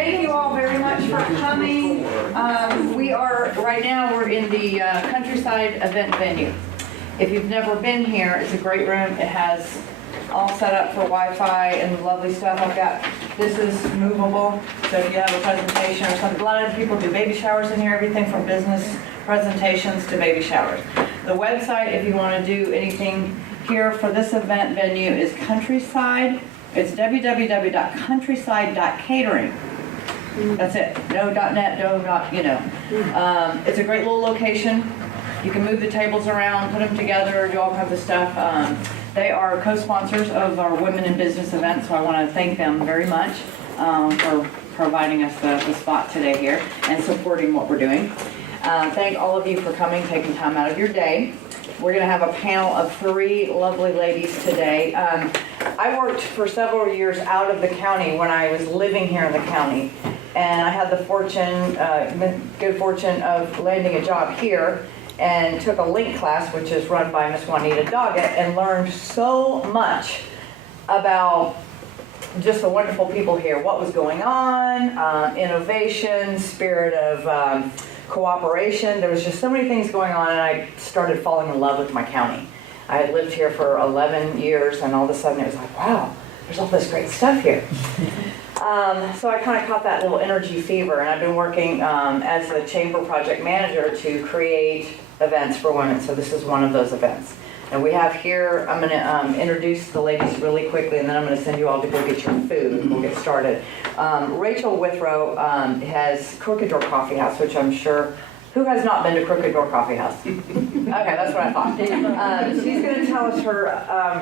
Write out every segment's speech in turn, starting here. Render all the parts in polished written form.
thank you all very much for coming. Right now, we're in the Countryside event venue. If you've never been here, it's a great room. It has all set up for Wi-Fi and lovely stuff. This is movable, so if you have a presentation or something, a lot of people do baby showers in here, everything from business presentations to baby showers. The website, if you want to do anything here for this event venue, is Countryside. It's www.countryside.catering. That's it. No .net, it's a great little location. You can move the tables around, put them together, do all kinds of stuff. They are co-sponsors of our Women in Business event, so I want to thank them very much for providing us the spot today here and supporting what we're doing. Thank all of you for coming, taking time out of your day. We're going to have a panel of 3 lovely ladies today. I worked for several years out of the county when I was living here in the county, and I had the good fortune of landing a job here and took a link class, which is run by Miss Juanita Doggett, and learned so much about just the wonderful people here, what was going on, innovation, spirit of cooperation. There was just so many things going on, and I started falling in love with my county. I had lived here for 11 years, and all of a sudden it was like, wow, there's all this great stuff here. So I kind of caught that little energy fever, and I've been working as the chamber project manager to create events for women. So this is one of those events. And we have here, I'm going to introduce the ladies really quickly, and then I'm going to send you all to go get your food, and we'll get started. Rachel Withrow has Crooked Door Coffee House, which I'm sure, who has not been to Crooked Door Coffee House? Okay, that's what I thought. She's going to tell us her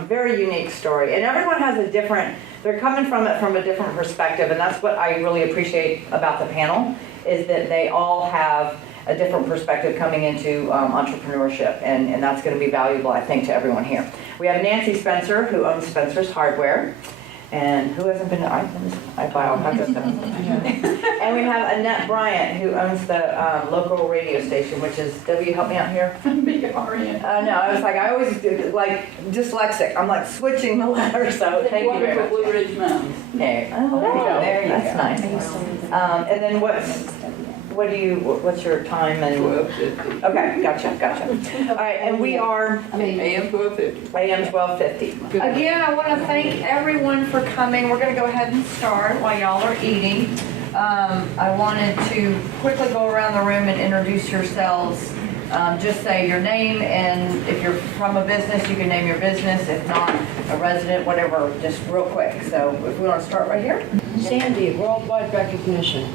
very unique story. And everyone has a different, they're coming from it from a different perspective, and that's what I really appreciate about the panel, is that they all have a different perspective coming into entrepreneurship, and that's going to be valuable, I think, to everyone here. We have Nancy Spencer, who owns Spencer's Hardware, and who hasn't been to, I buy all kinds of stuff. And we have Annette Bryant, who owns the local radio station, which is, Debbie, help me out here? B-R-N. No, I was like, I always do, like, dyslexic. I'm like switching the letters, so thank you very much. Blue Ridge Mountains. There you go. There you go. That's nice. And then what's your time? And 12:50. okay, gotcha. All right, and we are AM 12:50. AM 12:50. Again, I want to thank everyone for coming. We're going to go ahead and start while y'all are eating. I wanted to quickly go around the room and introduce yourselves. Just say your name, and if you're from a business, you can name your business. If not, a resident, whatever, just real quick. So if we want to start right here. Sandy, worldwide recognition.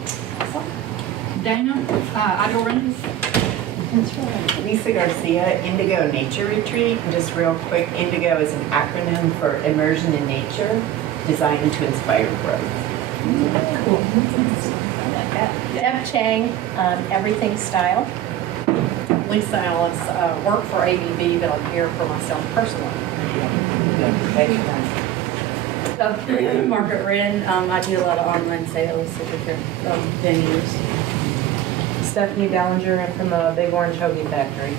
Dana, Idle That's right. Lisa Garcia, Indigo Nature Retreat. And just real quick, Indigo is an acronym for Immersion in Nature, designed to inspire growth. Cool. Deb Chang, Everything Style. Lisa Ellis, work for ABB, but I'm here for myself personally. Margaret Wren, I do a lot of online sales at different venues. Stephanie Ballinger, I'm from the Big Orange Hoagie Factory.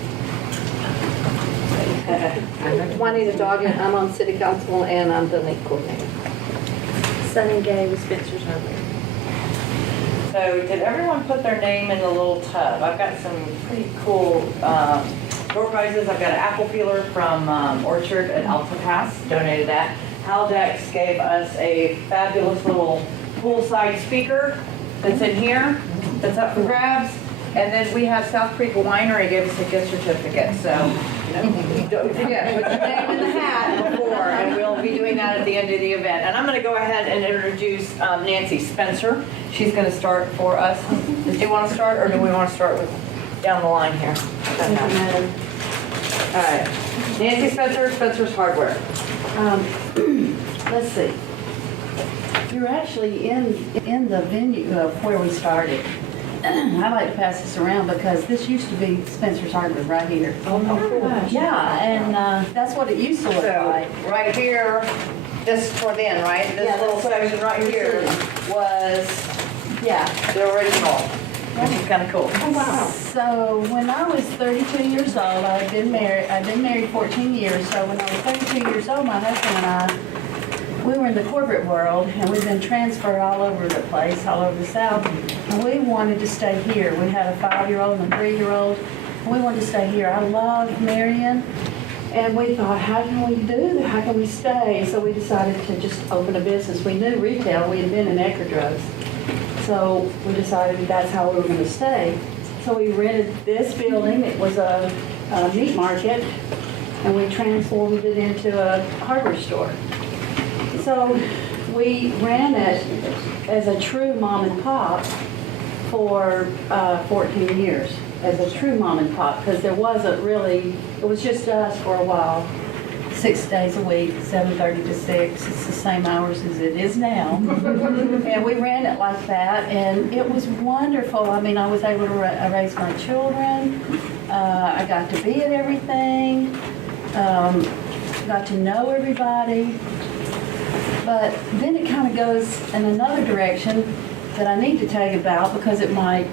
Juanita Doggett, I'm on City Council and I'm the lead coordinator. Sunny Gay with Spencer's Hardware. So did everyone put their name in the little tub? I've got some pretty cool door prizes. I've got an apple peeler from Orchard at Alta Pass, donated that. Haldex gave us a fabulous little poolside speaker that's in here, that's up for grabs. And then we have South Creek Winery gave us a gift certificate. So don't forget, put your name in the hat before, and we'll be doing that at the end of the event. And I'm going to go ahead and introduce Nancy Spencer. She's going to start for us. Did you want to start, or do we want to start with down the line here? All right. Nancy Spencer, Spencer's Hardware. Let's see. You're actually in the venue of where we started. I like to pass this around because this used to be Spencer's Hardware right here. Oh my gosh. Yeah, and that's what it used to look like. Right here, this toward the end, right? This Yeah, little section right here was Yeah. the original, which is kind of cool. Oh, wow. So when I was 32 years old, I'd been married 14 years. So when I was 32 years old, my husband and I we were in the corporate world, and we've been transferred all over the place, all over the South, and we wanted to stay here. We had a 5-year-old and a 3-year-old, and we wanted to stay here. I love Marion, and we thought, how can we do that? How can we stay? So we decided to just open a business. We knew retail. We had been in Ector Drugs. So we decided that's how we were going to stay. So we rented this building. It was a meat market, and we transformed it into a hardware store. So we ran it as a true mom and pop for 14 years, as a true mom and pop, because there wasn't really, it was just us for a while. 6 days a week, 7:30 to 6. It's the same hours as it is now. And we ran it like that, and it was wonderful. I mean, I was able to raise my children. I got to be at everything. Got to know everybody. But then it kind of goes in another direction that I need to tell you about, because it might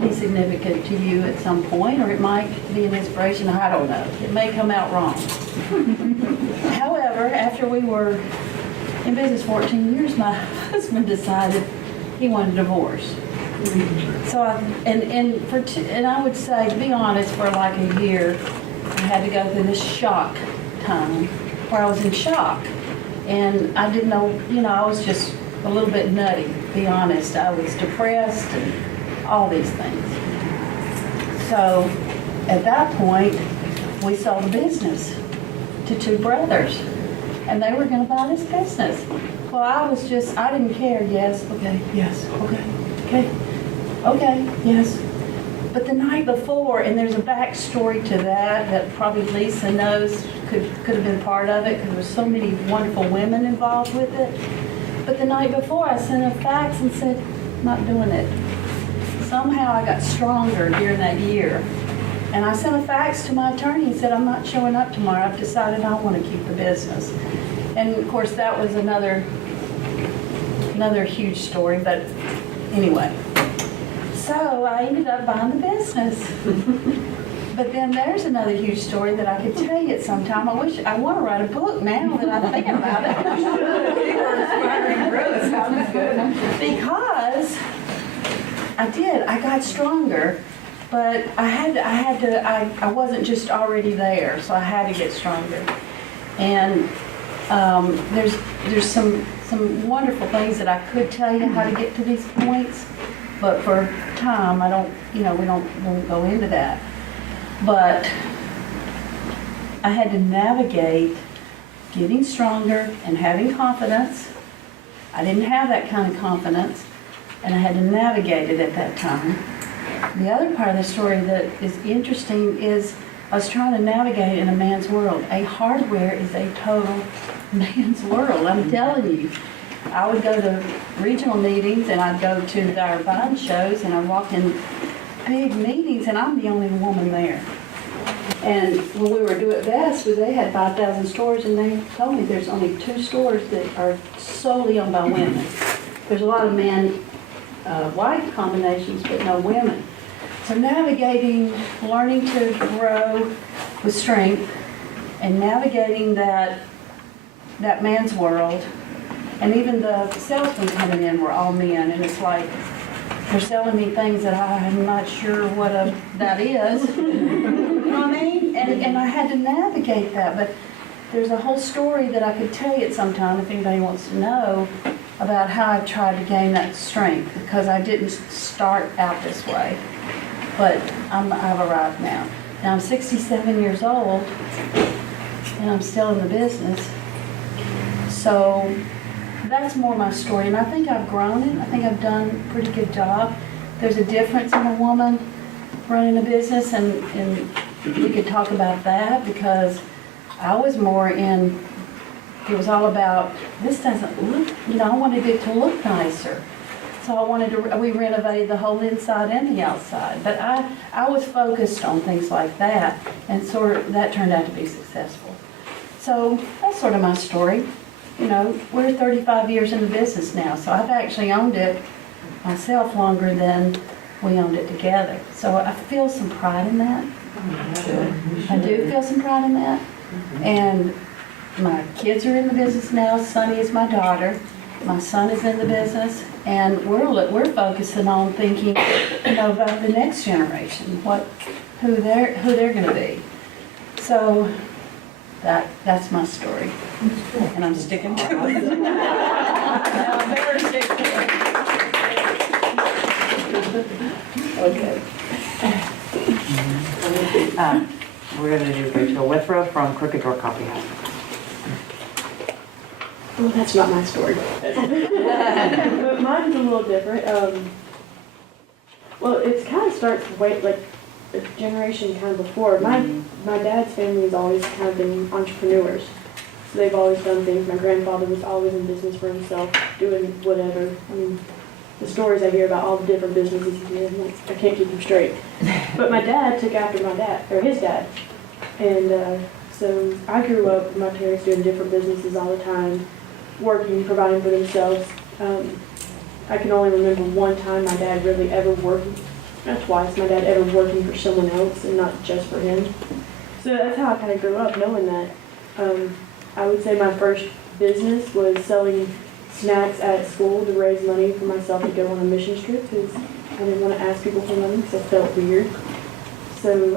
be significant to you at some point, or it might be an inspiration. I don't know. It may come out wrong. However, after we were in business 14 years, my husband decided he wanted a divorce. So and I would say, to be honest, for like a year, I had to go through this shock time where I was in shock. And I didn't know, I was just a little bit nutty, to be honest. I was depressed and all these things. So at that point, we sold the business to 2 brothers, and they were going to buy this business. Well, I didn't care. Yes, okay, yes, okay, yes. But the night before, and there's a backstory to that probably Lisa knows, could have been part of it, because there were so many wonderful women involved with it. But the night before, I sent a fax and said, I'm not doing it. Somehow I got stronger during that year. And I sent a fax to my attorney and said, I'm not showing up tomorrow. I've decided I want to keep the business. And of course, that was another huge story, but anyway. So I ended up buying the business. But then there's another huge story that I could tell you at some time. I want to write a book now that I'm thinking about it. Because I got stronger, but I wasn't just already there, so I had to get stronger. And there's some wonderful things that I could tell you how to get to these points, but for time, I don't, we won't go into that. But I had to navigate getting stronger and having confidence. I didn't have that kind of confidence, and I had to navigate it at that time. The other part of the story that is interesting is I was trying to navigate in a man's world. A hardware is a total man's world, I'm telling you. I would go to regional meetings, and I'd go to our bond shows, and I'd walk in big meetings, and I'm the only woman there. And when we were Do It Best, they had 5,000 stores, and they told me there's only 2 stores that are solely owned by women. There's a lot of man-wife combinations, but no women. So navigating, learning to grow with strength, and navigating that man's world, and even the salesmen coming in were all men, and it's like, they're selling me things that I'm not sure what that is. You know what I mean? And I had to navigate that. But there's a whole story that I could tell you at some time, if anybody wants to know, about how I tried to gain that strength, because I didn't start out this way. But I've arrived now. Now I'm 67 years old, and I'm still in the business. So that's more my story, and I think I've grown it. I think I've done a pretty good job. There's a difference in a woman running a business, and we could talk about that, because I was more in, it was all about, this doesn't look, I wanted it to look nicer. So we renovated the whole inside and the outside. But I was focused on things like that, and that turned out to be successful. So that's sort of my story. We're 35 years in the business now, so I've actually owned it myself longer than we owned it together. So I feel some pride in that. I do feel some pride in that. And my kids kids are in the business now. Sonny is my daughter. My son is in the business, and we're focusing on thinking, about the next generation, who they're going to be. So that's my story, and I'm sticking to it. I better stick to it. Okay. We're going to do Rachel Withrow from Crooked Door Coffee House. Well, that's not my story. But mine's a little different. Well, it kind of starts way like a generation kind of before. My dad's family has always kind of been entrepreneurs. So they've always done things. My grandfather was always in business for himself, doing whatever. I mean, the stories I hear about all the different businesses he did, like, I can't keep them straight. But my dad took after my dad, or his dad. And so I grew up with my parents doing different businesses all the time, working, providing for themselves. I can only remember one time my dad really ever working, not twice, my dad ever working for someone else and not just for him. So that's how I kind of grew up, knowing that. I would say my first business was selling snacks at school to raise money for myself to go on a mission trip, because I didn't want to ask people for money because I felt weird. So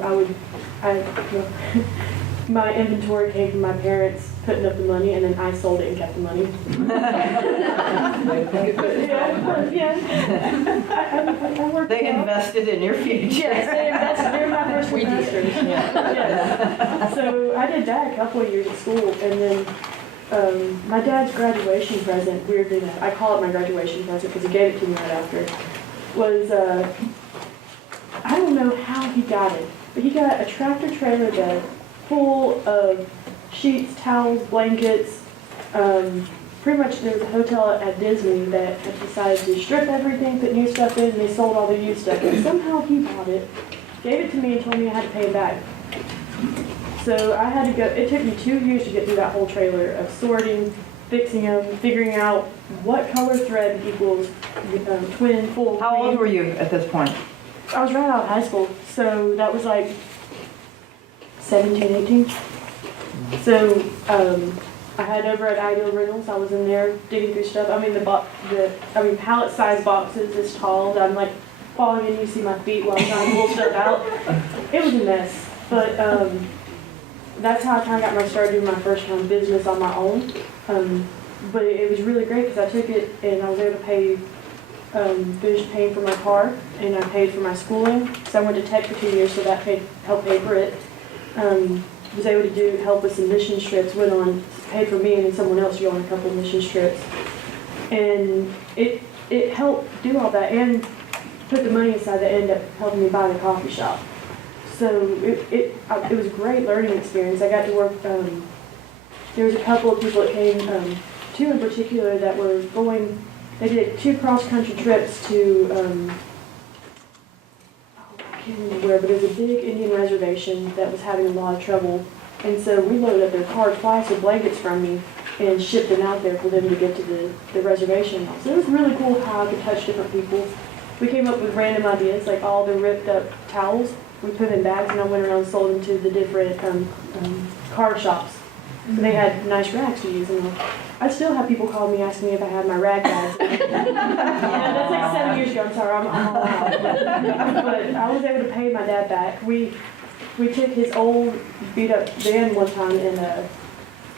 my inventory came from my parents putting up the money, and then I sold it and kept the money. I worked They it out. invested in your future. Yes, they invested. They're my first investors. Yes. So I did that a couple of years at school, and then my dad's graduation present, weirdly enough, I call it my graduation present because he gave it to me right after, was, I don't know how he got it, but he got a tractor trailer bed full of sheets, towels, blankets. Pretty much there was a hotel at Disney that had decided to strip everything, put new stuff in, and they sold all the used stuff. And somehow he bought it, gave it to me, and told me I had to pay it back. So I had to go, it took me 2 years to get through that whole trailer of sorting, fixing them, figuring out what color thread equals twin, full. How old green. were you at this point? I was right out of high school, so that was like 17, 18. So I had over at Ideal Rentals, I was in there digging through stuff. I mean, pallet size boxes this tall that I'm like falling in, you see my feet while I'm trying to pull stuff out. It was a mess, but that's how I kind of got my start doing my first kind of business on my own. But it was really great because I took it and I was able to finish paying for my car, and I paid for my schooling. So I went to tech for 2 years, so that helped pay for it. Was able to help with some mission trips, paid for me and then someone else to go on a couple of mission trips. And it helped do all that and put the money aside that ended up helping me buy the coffee shop. So it was a great learning experience. I got to work, there was a couple of people that came, two in particular that were going, they did 2 cross-country trips to, I can't remember where, but it was a big Indian reservation that was having a lot of trouble. And so we loaded up their car twice with blankets from me and shipped them out there for them to get to the reservation. So it was really cool how I could touch different people. We came up with random ideas, like all the ripped up towels. We put them in bags, and I went around and sold them to the different car shops. So they had nice rags to use. And I still have people call me asking me if I had my rag bags. Yeah, that's like 7 years ago. I'm sorry, I'm all out. But I was able to pay my dad back. We took his old beat up van one time, and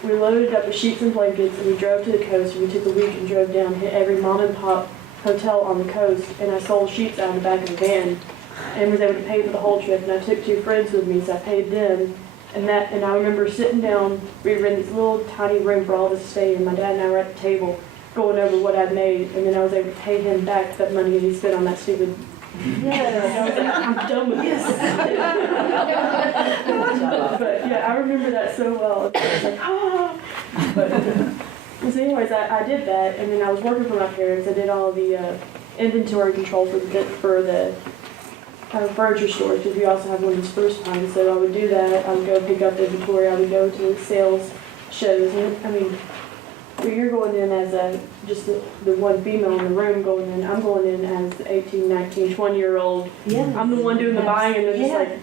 we loaded up with sheets and blankets, and we drove to the coast. And we took a week and drove down, hit every mom and pop hotel on the coast, and I sold sheets out of the back of the van, and was able to pay for the whole trip. And I took 2 friends with me, so I paid them. And I remember sitting down, we were in this little tiny room for all of us to stay in. My dad and I were at the table going over what I'd made, and then I was able to pay him back that money that he spent on that stupid. Yeah, I was like, I'm done with this. But yeah, I remember that so well. I was like, ah. But, so anyways, I did that, and then I was working for my parents. I did all the inventory control for the furniture stores, because we also have one in Spruce Pine. So I would do that. I would go pick up the inventory. I would go to sales shows. And I mean, you're going in as just the one female in the room going in. I'm going in as the 18, 19, 20-year-old. Yeah. I'm the one doing the buying, and they're just like,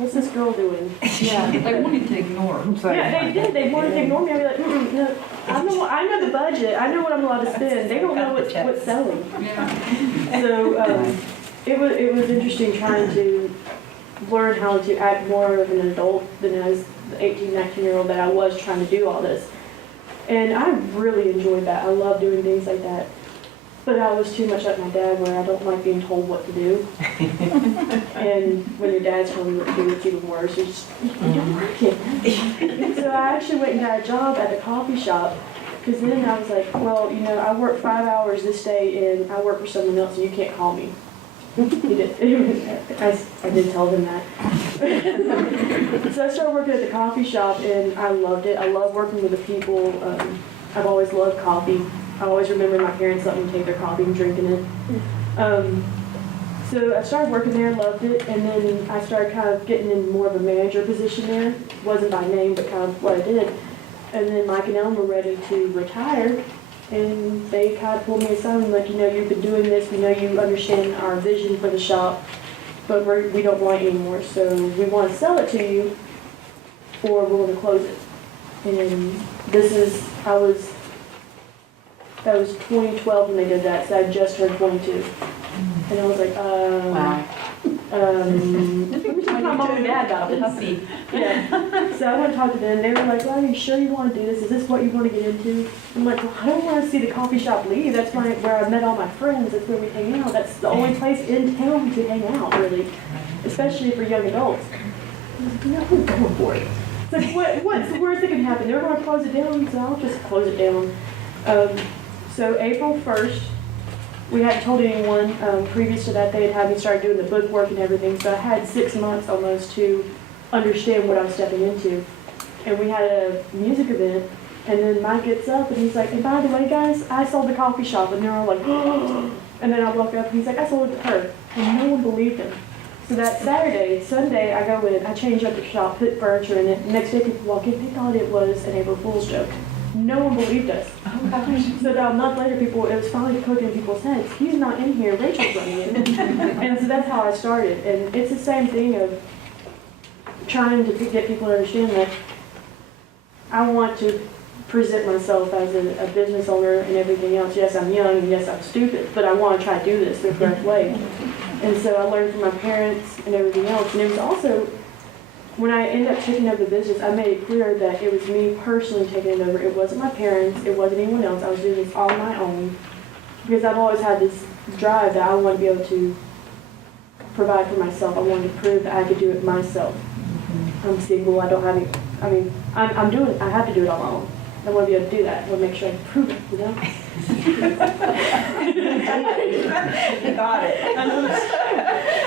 what's this girl doing? Yeah. They wanted to ignore them. Yeah, they did. They wanted to ignore me. I'd be like, no, I know the budget. I know what I'm allowed to spend. They don't know what's selling. So it was interesting trying to learn how to act more of an adult than as the 18, 19-year-old that I was trying to do all this. And I really enjoyed that. I love doing things like that. But I was too much like my dad where I don't like being told what to do. And when your dad's telling you what to do, it's even worse. You don't like it. So I actually went and got a job at the coffee shop. Because then I was like, well, I work 5 hours this day and I work for someone else and you can't call me. He did. I did tell them that. So I started working at the coffee shop and I loved it. I love working with the people. I've always loved coffee. I always remember my parents letting me take their coffee and drinking it. So I started working there, loved it, and then I started kind of getting in more of a manager position there. Wasn't by name, but kind of what I did. And then Mike and Ellen were ready to retire, and they kind of pulled me aside and like, you've been doing this, we know you understand our vision for the shop, but we don't want you anymore, so we want to sell it to you, or we're going to close it. And that was 2012 when they did that, so I just turned 22. And I was like, Wow. let me talk to my mom and dad about this. Yeah. So I went to talk to them, they were like, well, are you sure you want to do this? Is this what you want to get into? I'm like, well, I don't want to see the coffee shop leave. That's where I met all my friends. That's where we hang out. That's the only place in town we can hang out, really, especially for young adults. I was like, I'm going for it. It's like, what's the worst that can happen? They're going to close it down, so I'll just close it down. So April 1st, we hadn't told anyone. Previous to that, they had had me start doing the book work and everything, so I had 6 months almost to understand what I was stepping into. And we had a music event, and then Mike gets up and he's like, and by the way, guys, I sold the coffee shop. And they're all like, oh. And then I walk up and he's like, I sold it to her. And no one believed him. So that Sunday, I go in, I change up the shop, put furniture in it. The next day, people walk in, they thought it was an April Fool's joke. No one believed us. So about a month later, it was finally cooking in people's heads. He's not in here, Rachel's running it. And so that's how I started. And it's the same thing of trying to get people to understand that I want to present myself as a business owner and everything else. Yes, I'm young and yes, I'm stupid, but I want to try to do this the correct way. And so I learned from my parents and everything else. And it was also, when I ended up taking over the business, I made it clear that it was me personally taking it over. It wasn't my parents. It wasn't anyone else. I was doing this on my own because I've always had this drive that I want to be able to provide for myself. I wanted to prove that I could do it myself. I'm single. I don't have any. I mean, I have to do it on my own. I want to be able to do that. I want to make sure I can prove it, Got it.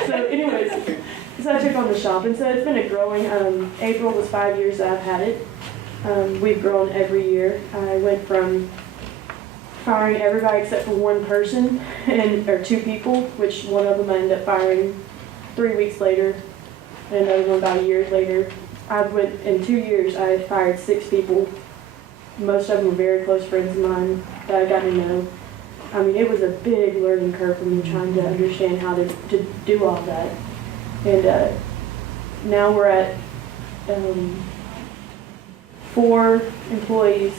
So anyways, so I took on the shop, and so it's been a growing. April was 5 years that I've had it. We've grown every year. I went from firing everybody except for one person, or 2 people, which one of them I ended up firing 3 weeks later, and another one about a year later. In 2 years, I fired 6 people. Most of them were very close friends of mine that I got to know. I mean, it was a big learning curve for me trying to understand how to do all that. And now we're at 4 employees,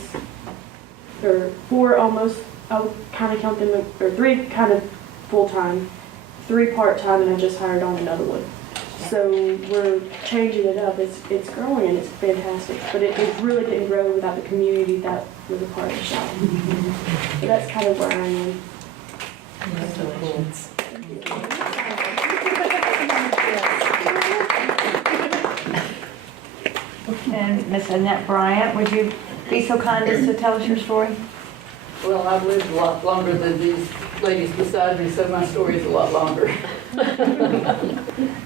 or 4 almost, I would kind of count them, or 3 kind of full-time, 3 part-time, and I just hired on another one. So we're changing it up. It's growing and it's fantastic. But it really didn't grow without the community that was a part of the shop. So that's kind of where I am. Congratulations. And Miss Annette Bryant, would you be so kind as to tell us your story? Well, I've lived a lot longer than these ladies beside me, so my story is a lot longer.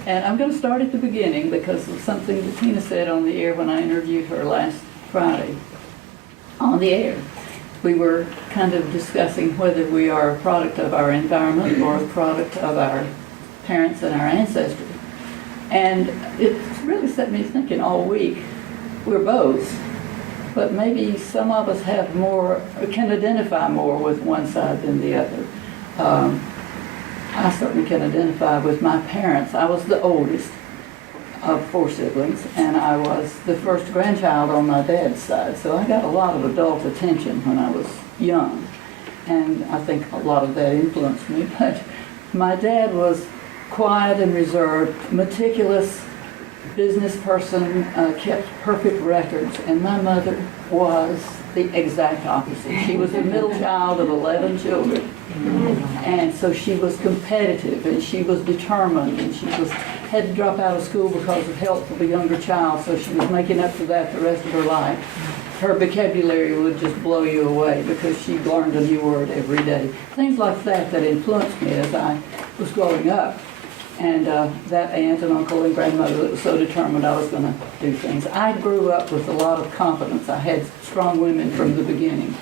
And I'm going to start at the beginning because of something that Tina said on the air when I interviewed her last Friday. On the air, we were kind of discussing whether we are a product of our environment or a product of our parents and our ancestry. And it really set me thinking all week, we're both. But maybe some of us have more, can identify more with one side than the other. I certainly can identify with my parents. I was the oldest. of 4 siblings, and I was the first grandchild on my dad's side. So I got a lot of adult attention when I was young, and I think a lot of that influenced me. But my dad was quiet and reserved, meticulous business person, kept perfect records, and my mother was the exact opposite. She was the middle child of 11 children, and so she was competitive, and she was determined, and she had to drop out of school because of health of a younger child, so she was making up for that the rest of her life. Her vocabulary would just blow you away because she learned a new word every day. Things like that influenced me as I was growing up. And that aunt and uncle and grandmother that was so determined I was going to do things. I grew up with a lot of confidence. I had strong women from the beginning.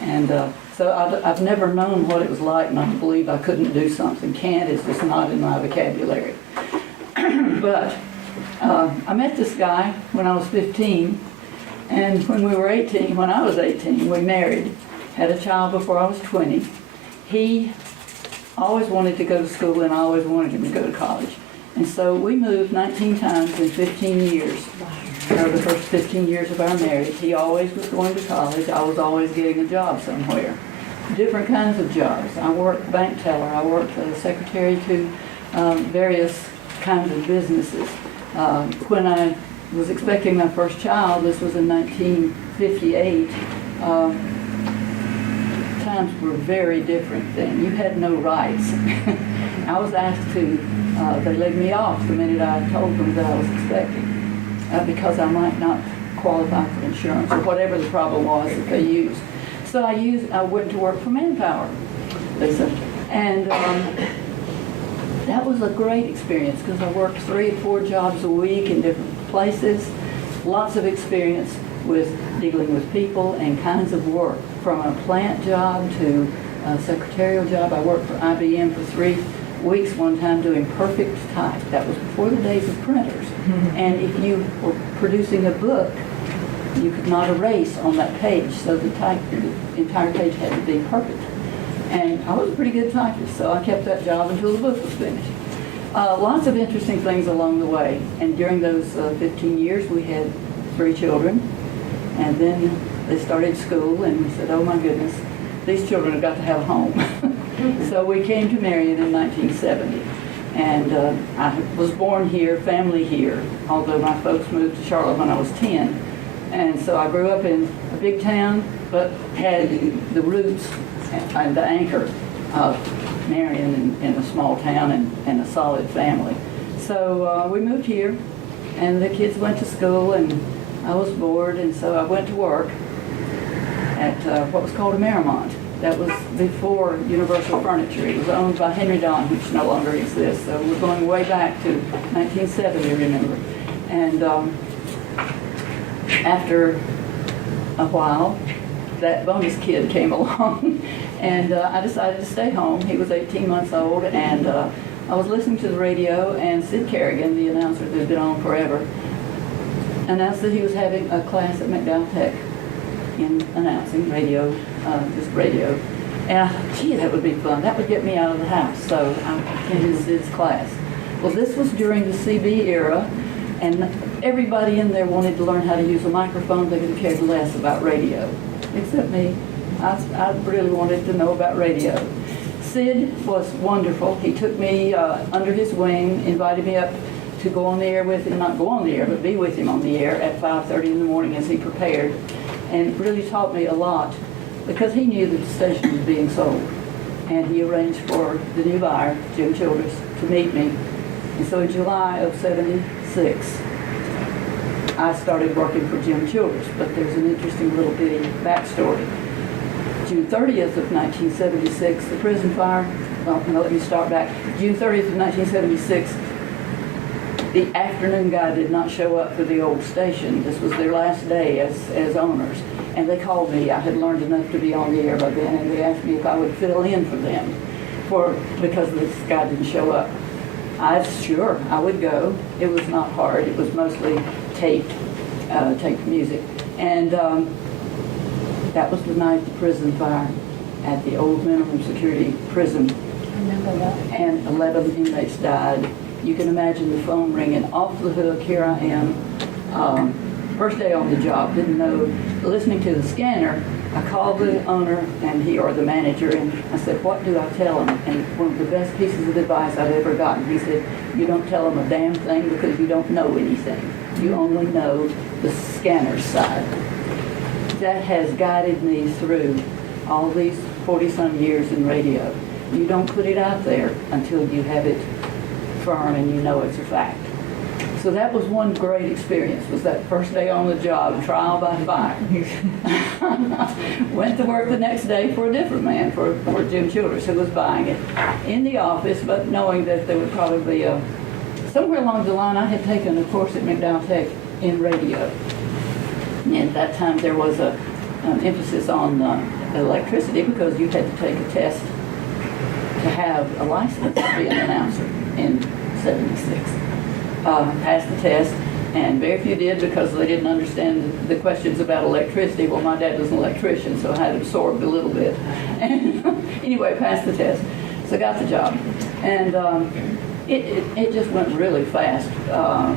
And so I've never known what it was like not to believe I couldn't do something. Can't is just not in my vocabulary. But I met this guy when I was 15. And when I was 18, we married, had a child before I was 20. He always wanted to go to school, and I always wanted him to go to college. And so we moved 19 times in 15 years. Over the first 15 years of our marriage, he always was going to college. I was always getting a job somewhere. Different kinds of jobs. I worked bank teller. I worked as a secretary to various kinds of businesses. When I was expecting my first child, this was in 1958, times were very different then. You had no rights. I was asked to, they laid me off the minute I told them that I was expecting because I might not qualify for insurance or whatever the problem was that they used. So I went to work for Manpower, Lisa. And that was a great experience because I worked 3 or 4 jobs a week in different places. Lots of experience with dealing with people and kinds of work, from a plant job to a secretarial job. I worked for IBM for 3 weeks one time doing perfect type. That was before the days of printers. And if you were producing a book, you could not erase on that page, so the entire page had to be perfect. And I was a pretty good typist, so I kept that job until the book was finished. Lots of interesting things along the way. And during those 15 years, we had 3 children. And then they started school, and we said, oh my goodness, these children have got to have a home. So we came to Marion in 1970. And I was born here, family here, although my folks moved to Charlotte when I was 10. And so I grew up in a big town, but had the roots and the anchor of Marion in a small town and a solid family. So we moved here, and the kids went to school, and I was bored, and so I went to work at what was called a Merrimont. That was before Universal Furniture. It was owned by Henry Don, which no longer exists. So we're going way back to 1970, remember. And after a while, that bonus kid came along, and I decided to stay home. He was 18 months old, and I was listening to the radio, and Sid Kerrigan, the announcer that had been on forever, announced that he was having a class at McDowell Tech in announcing radio, just radio. And I thought, gee, that would be fun. That would get me out of the house. So I attended Sid's class. Well, this was during the CB era, and everybody in there wanted to learn how to use a microphone. They could care less about radio, except me. I really wanted to know about radio. Sid was wonderful. He took me under his wing, invited me up to go on the air with him, not go on the air, but be with him on the air at 5:30 in the morning as he prepared, and really taught me a lot because he knew that the station was being sold. And he arranged for the new buyer, Jim Childress, to meet me. And so in July of '76, I started working for Jim Childress, but there's an interesting little bitty backstory. June 30th of 1976, the prison fire, well, no, let me start back. June 30th of 1976, the afternoon guy did not show up for the old station. This was their last day as owners. And they called me. I had learned enough to be on the air by then, and they asked me if I would fill in for them because this guy didn't show up. Sure, I would go. It was not hard. It was mostly taped music. And that was the night of the prison fire at the old minimum security prison. I remember that. And 11 inmates died. you can imagine the phone ringing off the hook. Here I am, first day on the job, didn't know, listening to the scanner. I called the owner and he, or the manager, and I said, what do I tell him? And one of the best pieces of advice I've ever gotten, he said, you don't tell them a damn thing because you don't know anything. You only know the scanner side. That has guided me through all these 40-some years in radio. You don't put it out there until you have it firm and you know it's a fact. So that was one great experience, was that first day on the job, trial by fire. Went to work the next day for a different man, for Jim Childress, who was buying it in the office, but knowing that there would probably be somewhere along the line, I had taken a course at McDowell Tech in radio. And at that time there was an emphasis on electricity because you had to take a test to have a license to be an announcer in '76. Passed the test, and very few did because they didn't understand the questions about electricity. Well, my dad was an electrician, so I had absorbed a little bit. And anyway, passed the test, so got the job. And it just went really fast.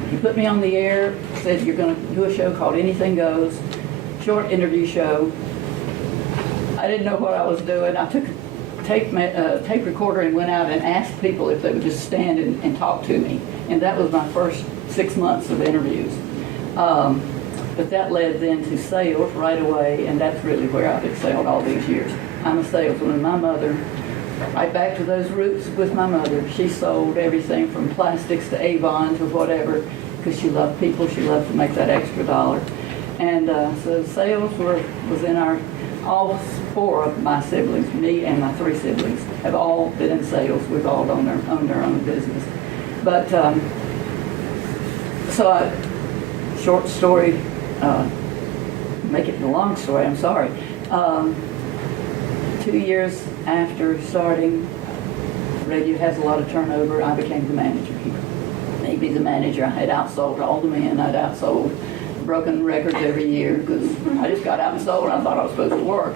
He put me on the air, said, you're going to do a show called Anything Goes, short interview show. I didn't know what I was doing. I took a tape recorder and went out and asked people if they would just stand and talk to me. And that was my first 6 months of interviews. But that led then to sales right away, and that's really where I've excelled all these years. I'm a saleswoman. My mother, right back to those roots with my mother, she sold everything from plastics to Avon to whatever, because she loved people, she loved to make that extra dollar. And so sales was in all four of my siblings, me and my three siblings, have all been in sales. We've all owned their own business. But, short story, make it a long story, I'm sorry. 2 years after starting, radio has a lot of turnover, I became the manager here. Maybe the manager, I had outsold all the men, I'd outsold, broken records every year because I just got out and sold and I thought I was supposed to work.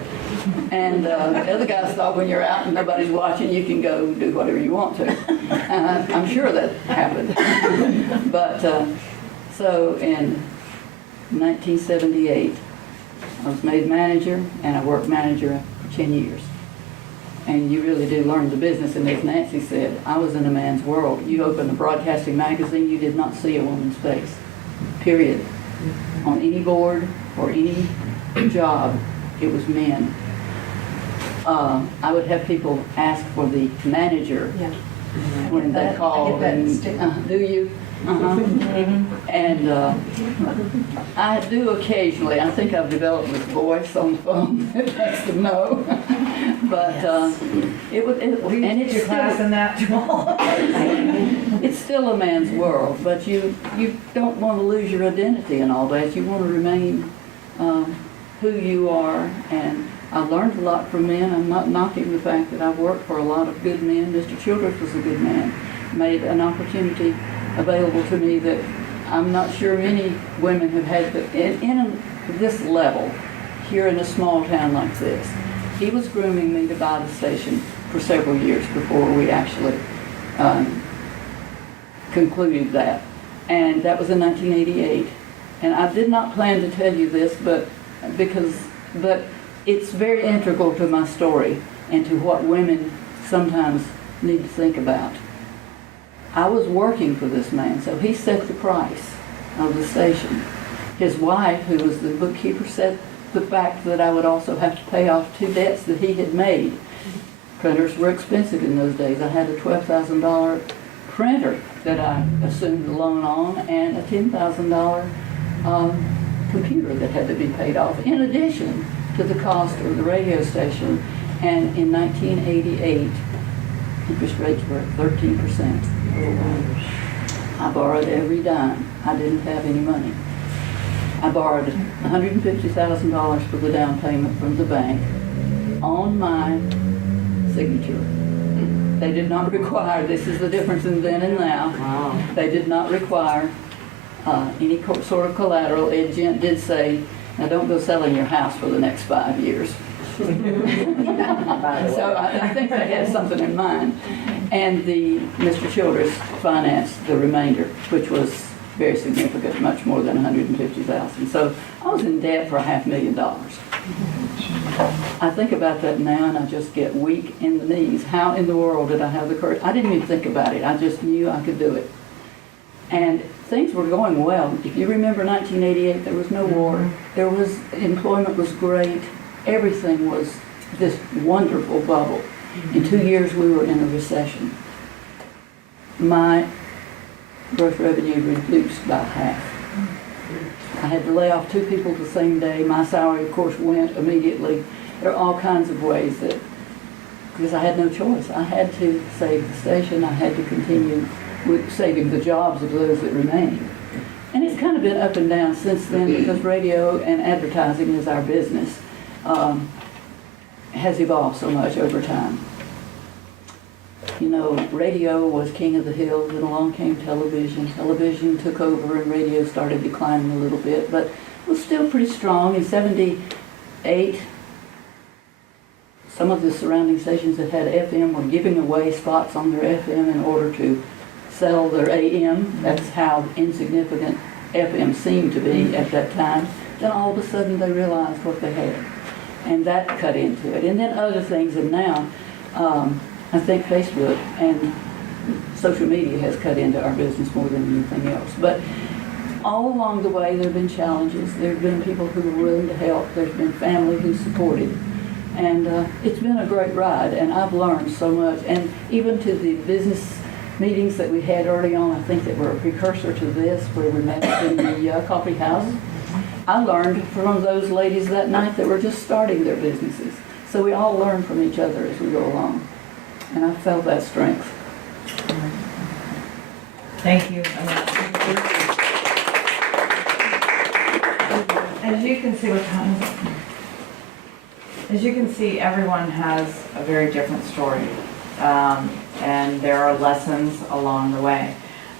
And the other guys thought when you're out and nobody's watching, you can go do whatever you want to. I'm sure that happened. But so in 1978, I was made manager and I worked manager for 10 years. And you really do learn the business. And as Nancy said, I was in a man's world. You open a broadcasting magazine, you did not see a woman's face, period. On any board or any job, it was men. I would have people ask for the manager when they called. Do you? And I do occasionally. I think I've developed this voice on the phone that makes them know. But Your class in that, Jamal. it's still a man's world, but you don't want to lose your identity and all that. You want to remain who you are, and I've learned a lot from men. I'm not knocking the fact that I've worked for a lot of good men. Mr. Childress was a good man, made an opportunity available to me that I'm not sure many women have had in this level here in a small town like this. He was grooming me to buy the station for several years before we actually concluded that. And that was in 1988. And I did not plan to tell you this, but it's very integral to my story and to what women sometimes need to think about. I was working for this man, so he set the price of the station. His wife, who was the bookkeeper, set the fact that I would also have to pay off 2 debts that he had made. Printers were expensive in those days. I had a $12,000 printer that I assumed the loan on and a $10,000 computer that had to be paid off, in addition to the cost of the radio station. And in 1988, interest rates were at 13%. I borrowed every dime. I didn't have any money. I borrowed $150,000 for the down payment from the bank on my signature. They did not require, this is the difference in then and now, they did not require any sort of collateral. Ed Gent did say, now don't go selling your house for the next 5 years. So I think they had something in mind. And Mr. Childress financed the remainder, which was very significant, much more than $150,000. So I was in debt for $500,000. I think about that now and I just get weak in the knees. How in the world did I have the courage? I didn't even think about it. I just knew I could do it. And things were going well. If you remember 1988, there was no war. Employment was great. Everything was this wonderful bubble. In 2 years, we were in a recession. My gross revenue reduced by half. I had to lay off 2 people the same day. My salary, of course, went immediately. There are all kinds of ways because I had no choice. I had to save the station. I had to continue with saving the jobs of those that remained. And it's kind of been up and down since then because radio and advertising is our business. Has evolved so much over time. You know, radio was king of the hill, then along came television. Television took over and radio started declining a little bit, but was still pretty strong. In '78, some of the surrounding stations that had FM were giving away spots on their FM in order to sell their AM. That's how insignificant FM seemed to be at that time. Then all of a sudden they realized what they had. And that cut into it. And then other things, and now I think Facebook and social media has cut into our business more than anything else. But all along the way there have been challenges. There have been people who were willing to help. There's been family who supported. And it's been a great ride, and I've learned so much. And even to the business meetings that we had early on, I think that were a precursor to this, where we met in the coffee house. I learned from those ladies that night that were just starting their businesses. So we all learn from each other as we go along. And I felt that strength. Thank you. As you can see, what time is it? As you can see, everyone has a very different story. And there are lessons along the way.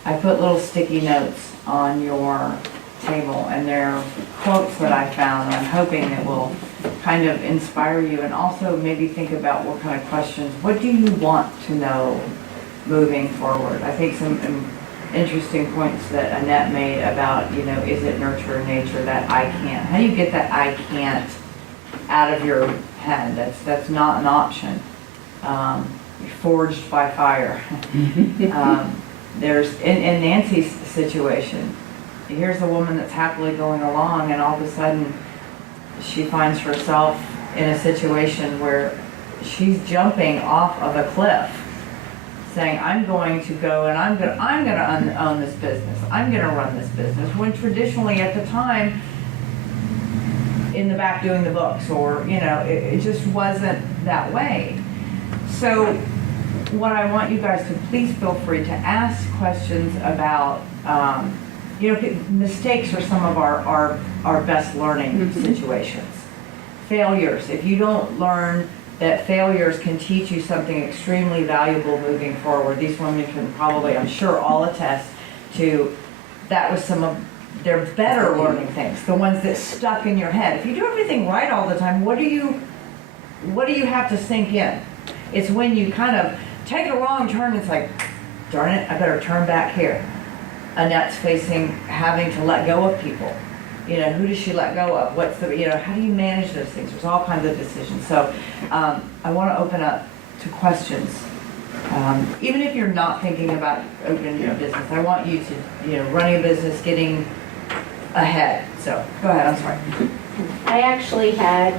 I put little sticky notes on your table, and they're quotes that I found, and I'm hoping it will kind of inspire you and also maybe think about what kind of questions, what do you want to know moving forward? I think some interesting points that Annette made about, you know, is it nurture or nature, that I can't. How do you get that I can't out of your head? That's not an option. You're forged by fire. There's, in Nancy's situation, here's a woman that's happily going along, and all of a sudden she finds herself in a situation where she's jumping off of a cliff, saying, I'm going to go and I'm gonna own this business. I'm gonna run this business. When traditionally at the time, in the back doing the books, or, you know, it just wasn't that way. So what I want you guys to please feel free to ask questions about, you know, mistakes are some of our best learning situations. Failures, if you don't learn that failures can teach you something extremely valuable moving forward, these women can probably, I'm sure, all attest to that was some of their better learning things, the ones that stuck in your head. If you do everything right all the time, what do you have to sink in? It's when you kind of take a wrong turn, it's like, darn it, I better turn back here. Annette's facing having to let go of people. You know, who does she let go of? What's the, you know, how do you manage those things? There's all kinds of decisions. So I want to open up to questions. Even if you're not thinking about opening your business, I want you to, you know, running a business, getting ahead. So go ahead, I'm sorry. I actually had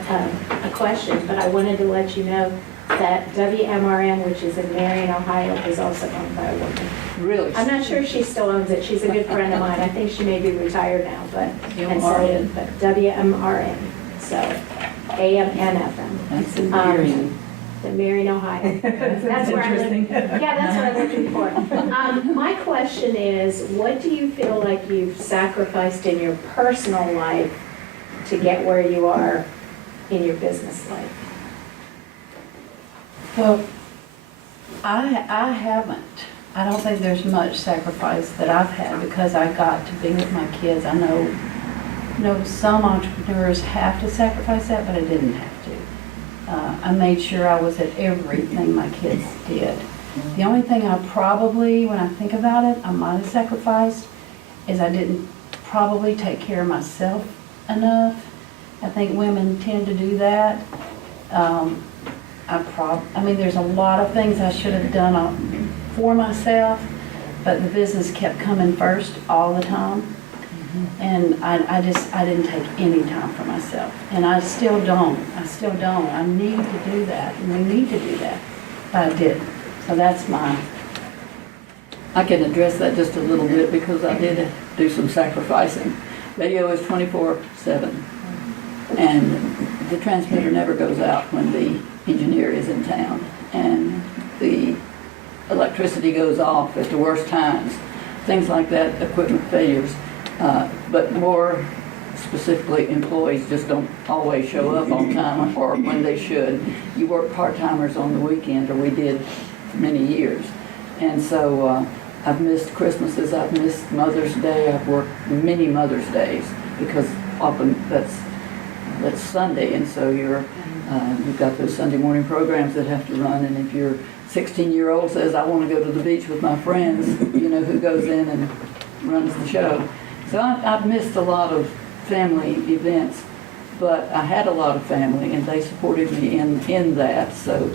a question, but I wanted to let you know that WMRM, which is in Marion, Ohio, is also owned by a woman. Really? I'm not sure if she still owns it. She's a good friend of mine. I think she may be retired now, but WMRN. So AM and FM. That's in Marion. The Marion, Ohio. That's where interesting. Yeah, that's what I'm looking for. My question is, what do you feel like you've sacrificed in your personal life to get where you are in your business life? Well, I haven't. I don't think there's much sacrifice that I've had because I got to be with my kids. I know some entrepreneurs have to sacrifice that, but I didn't have to. I made sure I was at everything my kids did. The only thing I probably, when I think about it, I might have sacrificed is I didn't probably take care of myself enough. I think women tend to do that. I mean, there's a lot of things I should have done for myself, but the business kept coming first all the time. And I didn't take any time for myself. And I still don't. I need to do that, and we need to do that, but I didn't. So that's mine. I can address that just a little bit because I did do some sacrificing. Radio is 24/7, and the transmitter never goes out when the engineer is in town, and the electricity goes off at the worst times, things like that, equipment failures. But more specifically, employees just don't always show up on time or when they should. You work part-timers on the weekend, or we did for many years. And so I've missed Christmases, I've missed Mother's Day, I've worked many Mother's Days because often that's Sunday, and so you've got those Sunday morning programs that have to run, and if your 16-year-old says, I want to go to the beach with my friends, you know who goes in and runs the show. So I've missed a lot of family events, but I had a lot of family, and they supported me in that. So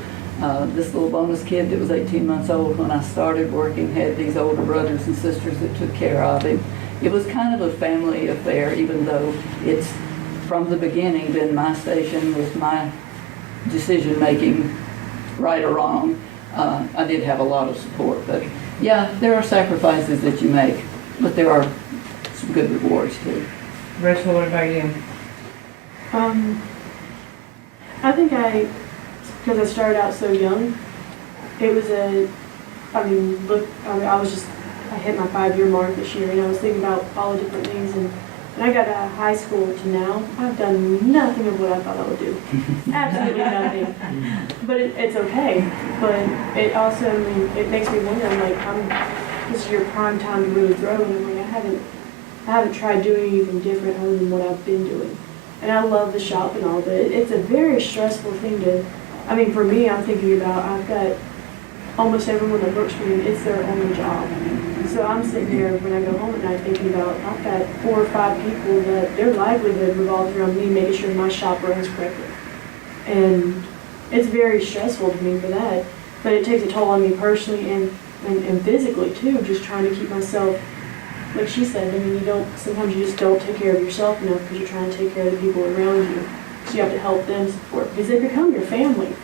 this little bonus kid that was 18 months old when I started working had these older brothers and sisters that took care of him. It was kind of a family affair, even though it's from the beginning been my station with my decision-making, right or wrong. I did have a lot of support, but yeah, there are sacrifices that you make, but there are some good rewards too. Rachel, what about you? I think because I started out so young, it was I hit my 5-year mark this year, and I was thinking about all the different things, and when I got out of high school to now, I've done nothing of what I thought I would do. Absolutely nothing. But it's okay. But it also, it makes me wonder, this is your prime time to really grow, and I'm like, I haven't tried doing anything different other than what I've been doing. And I love the shop and all, but it's a very stressful thing for me, I'm thinking about, I've got almost everyone that works for me, it's their only job. So I'm sitting here when I go home at night thinking about, I've got 4 or 5 people that their livelihood revolves around me making sure my shop runs correctly. And it's very stressful to me for that, but it takes a toll on me personally and physically too, just trying to keep myself, like she said, sometimes you just don't take care of yourself enough because you're trying to take care of the people around you. So you have to help them support, because they become your family.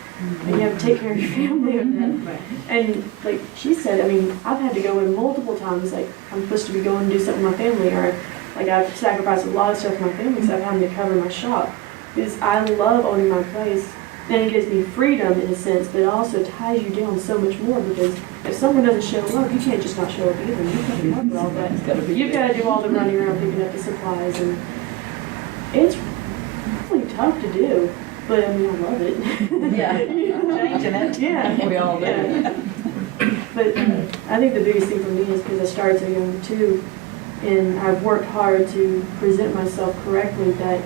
And you have to take care of your family with them. And like she said, I've had to go in multiple times, like I'm supposed to be going to do something with my family, or like I've sacrificed a lot of stuff for my family, so I've had to cover my shop. Because I love owning my place, and it gives me freedom in a sense, but it also ties you down so much more, because if someone doesn't show up, you can't just not show up either. You've got to cover all that. You've got to do all the running around picking up the supplies, and it's really tough to do. But I love it. Yeah, changing it. Yeah, We all do. yeah. But I think the biggest thing for me is because I started so young too, and I've worked hard to present myself correctly, that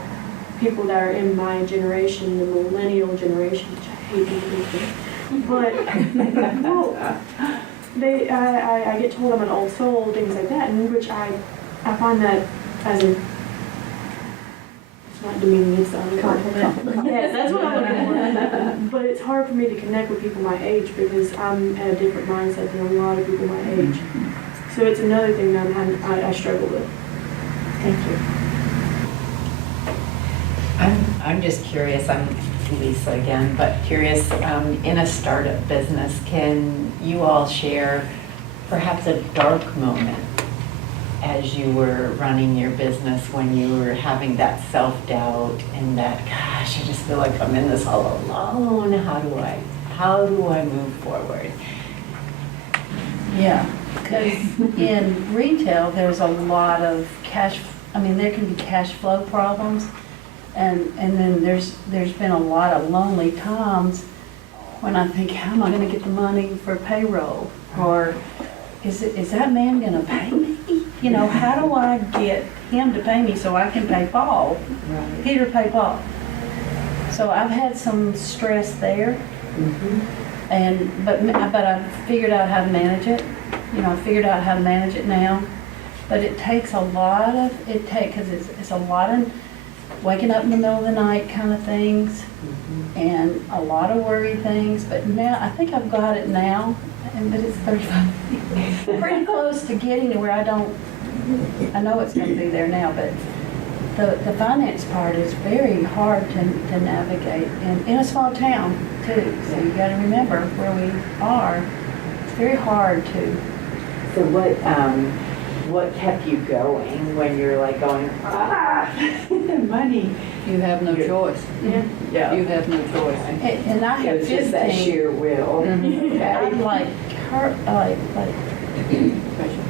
people that are in my generation, the millennial generation, which I hate being but I get told I'm an old soul, things like that, and which I find that as a not demeaning, it's a compliment. Yes, that's what I'm looking for. But it's hard for me to connect with people my age because I'm at a different mindset than a lot of people my age. So it's another thing that I struggle with. Thank you. I'm just curious, I'm Lisa again, but curious, in a startup business, can you all share perhaps a dark moment as you were running your business, when you were having that self-doubt and that, gosh, I just feel like I'm in this all alone. How do I move forward? Yeah, because in retail, there's a lot of there can be cash flow problems. And then there's been a lot of lonely times when I think, how am I going to get the money for payroll? Or is that man going to pay me? How do I get him to pay me so I can pay Paul? Right. Peter pay Paul. So I've had some stress there. but I figured out how to manage it. I figured out how to manage it now. But it takes a lot of, because it's a lot of waking up in the middle of the night kind of things, and a lot of worry things. But now, I think I've got it now, but it's 35. Pretty close to getting to where I know it's going to be there now, but the finance part is very hard to navigate in a small town too. So you got to remember where we are. It's very hard to. So what kept you going when you're like going, money? You have no choice. Yeah. You have no choice. And I have It's just that 15. sheer will. I'm like her, like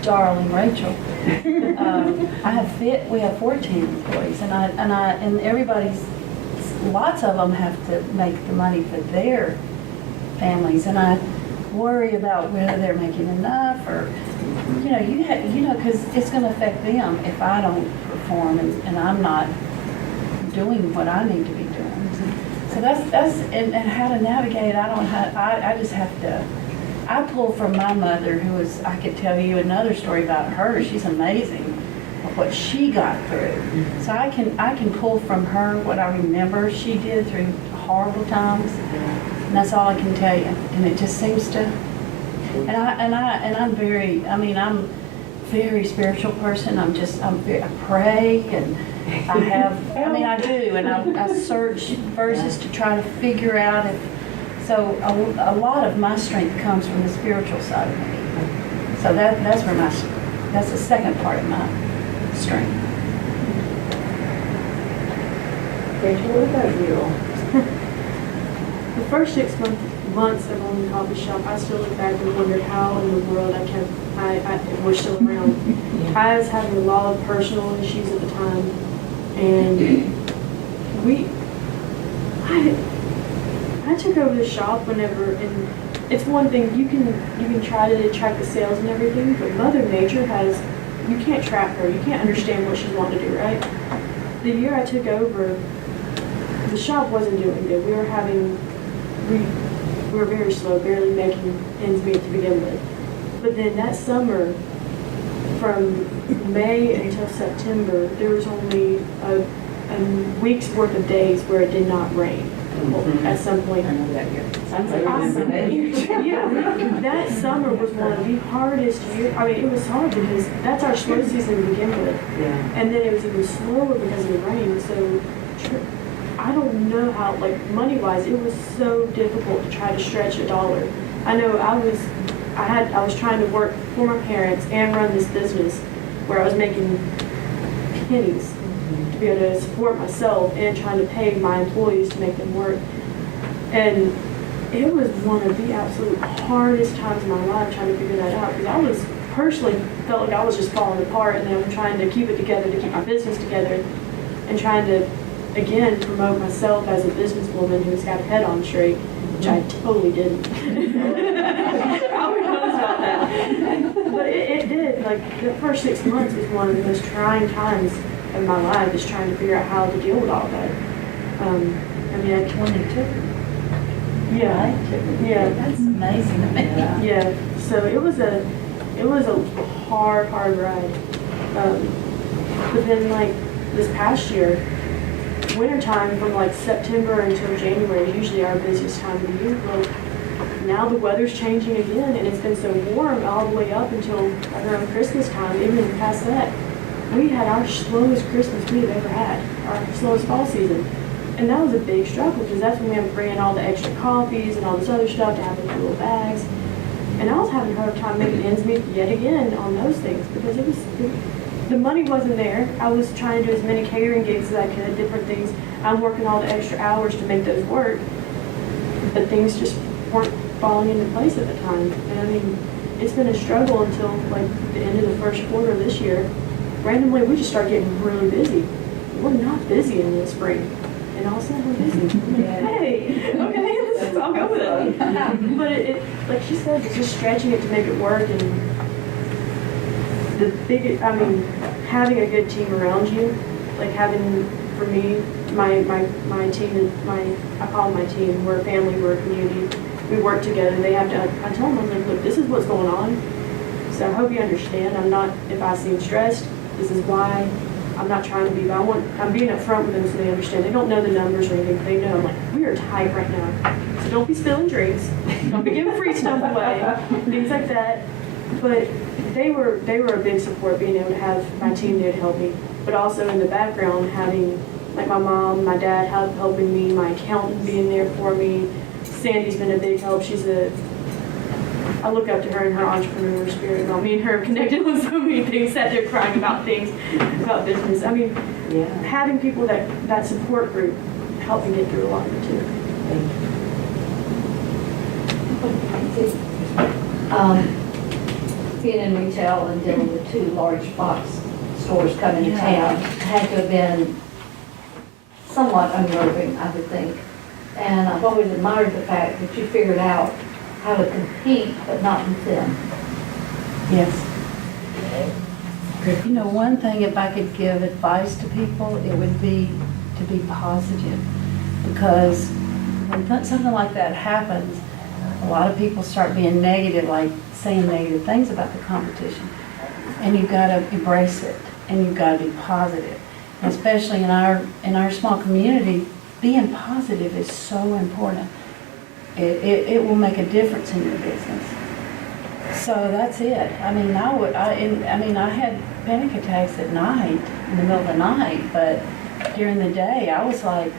darling Rachel. We have 14 employees, and everybody's, lots of them have to make the money for their families, and I worry about whether they're making enough, or because it's going to affect them if I don't perform and I'm not doing what I need to be doing. So that's and how to navigate. I just have to. I pull from my mother, I could tell you another story about her. She's amazing of what she got through. So I can pull from her what I remember she did through horrible times, and that's all I can tell you. And it just seems to. I'm very. I'm a very spiritual person. I pray, and I do, and I search verses to try to figure out if. So a lot of my strength comes from the spiritual side of me. So that's the second part of my strength. Rachel, what about you? The first 6 months of owning the coffee shop, I still look back and wonder how in the world I was still around. I was having a lot of personal issues at the time, and I took over the shop whenever, and it's one thing, you can try to track the sales and everything, but Mother Nature you can't track her, you can't understand what she's wanting to do, right? The year I took over, the shop wasn't doing good. We were very slow, barely making ends meet to begin with. But then that summer, from May until September, there was only a week's worth of days where it did not rain. At some point. I know that year. I remember that year. Yeah, that summer was one of the hardest years. It was hard because that's our slow season to begin with. Yeah. And then it was even slower because of the rain. So I don't know how, money-wise, it was so difficult to try to stretch $1. I know I was trying to work for my parents and run this business where I was making pennies to be able to support myself and trying to pay my employees to make them work. And it was one of the absolute hardest times in my life trying to figure that out, because I personally felt like I was just falling apart, and then I'm trying to keep it together, to keep my business together, and trying to, again, promote myself as a businesswoman who's got her head on straight, which I totally didn't. I'll be honest about that. But it did. The first 6 months was one of the most trying times in my life, just trying to figure out how to deal with all that. At 22. Yeah. Right? Yeah. That's amazing to me. Yeah. So it was a hard ride. But then this past year, wintertime from September until January is usually our busiest time of the year. Well, now the weather's changing again, and it's been so warm all the way up until around Christmas time, even past that. We had our slowest Christmas we've ever had, our slowest fall season. And that was a big struggle, because that's when we had to bring in all the extra coffees and all this other stuff to have in little bags. And I was having a hard time making ends meet yet again on those things, because the money wasn't there. I was trying to do as many catering gigs as I could, different things. I'm working all the extra hours to make those work, but things just weren't falling into place at the time. And it's been a struggle until the end of the first quarter of this year. Randomly, we just started getting really busy. We're not busy in the spring. And all of a sudden we're busy. Hey, okay, I'll go with it. But it, like she said, it's just stretching it to make it work, and having a good team around you, for me, my team, I call my team, we're a family, we're a community. We work together. They have to, I tell them, I'm like, look, this is what's going on. So I hope you understand. I'm not, if I seem stressed, this is why. I'm not trying to be, but I'm being upfront with them so they understand. They don't know the numbers or anything, but they know, I'm like, we are tight right now. So don't be spilling drinks. Don't be giving free stuff away, things like that. But they were a big support, being able to have my team there to help me. But also in the background, having like my mom, my dad helping me, my accountant being there for me. Sandy's been a big help. I look up to her and her entrepreneur spirit. Well, me and her have connected on so many things, sat there crying about things, about business. I mean, having people that support group helped me get through a lot of it too. Being in retail and dealing with 2 large box stores coming to town had to have been somewhat unnerving, I would think. And I've always admired the fact that you figured out how to compete, but not with them. Yes. You know, one thing, if I could give advice to people, it would be to be positive. Because when something like that happens, a lot of people start being negative, like saying negative things about the competition. And you've got to embrace it, and you've got to be positive. And especially in our small community, being positive is so important. It will make a difference in your business. So that's it. I mean, I had panic attacks at night, in the middle of the night, but during the day, I was glad.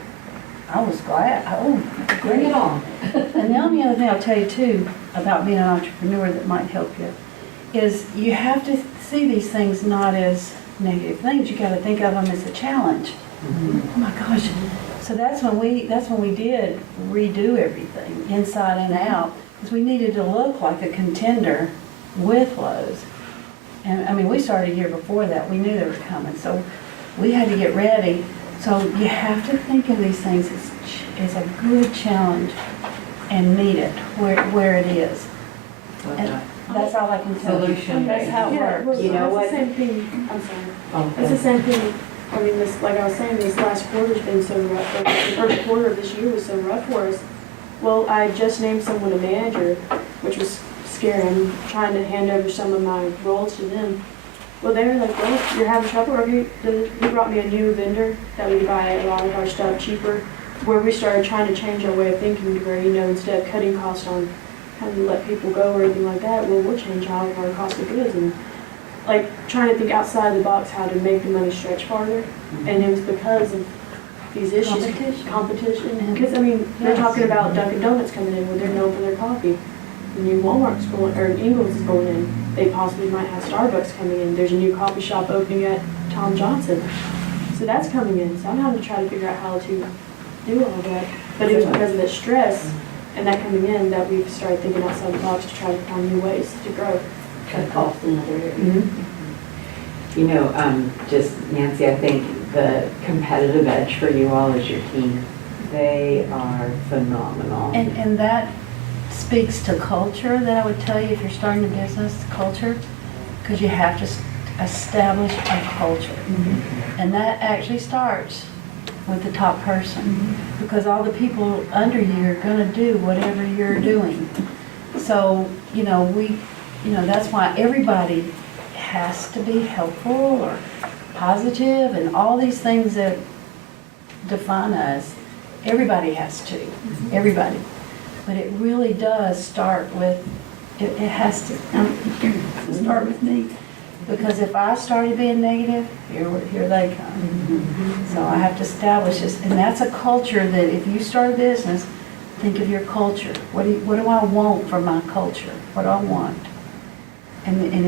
Oh, Bring it on. And the only other thing I'll tell you too about being an entrepreneur that might help you is you have to see these things not as negative things. You got to think of them as a challenge. Mm-hmm. Oh my gosh. So that's when we did redo everything inside and out, because we needed to look like a contender with Lowe's. And I mean, we started a year before that. We knew they were coming, so we had to get ready. So you have to think of these things as a good challenge and meet it where it is. And that's all I can tell you. Solution. That's how it Yeah, works. well, You know that's what? the same thing. I'm sorry. Oh, It's the same thing. I mean, like I was saying, this last quarter's been so rough. Like, the first quarter of this year was so rough for us. Well, I just named someone a manager, which was scary. I'm trying to hand over some of my roles to them. Well, they were like, well, you're having trouble. He brought me a new vendor that we buy a lot of our stuff cheaper, where we started trying to change our way of thinking to where, instead of cutting costs on having to let people go or anything like that, well, we'll change all of our cost of goods and like trying to think outside the box how to make the money stretch farther. And it was because of these issues. Competition. Because, I mean, they're talking about Dunkin' Donuts coming in where they're known for their coffee. The new Walmart's going, or Ingles is going in. They possibly might have Starbucks coming in. There's a new coffee shop opening at Tom Johnson. So that's coming in. So I'm having to try to figure out how to do all that. But it was because of the stress and that coming in that we've started thinking outside the box to try to find new ways to grow. Cut costs in other areas. Mm-hmm. You know, just Nancy, I think the competitive edge for you all is your team. They are phenomenal. And that speaks to culture, that I would tell you if you're starting a business, culture, because you have to establish a culture. Mm-hmm. And that actually starts with the top person, because all the people under you are going to do whatever you're doing. So, that's why everybody has to be helpful or positive and all these things that define us. Everybody has to, everybody. But it really does start with, it has to start with me. Because if I started being negative, here they come. So I have to establish this. And that's a culture that if you start a business, think of your culture. What do I want for my culture? What do I want? And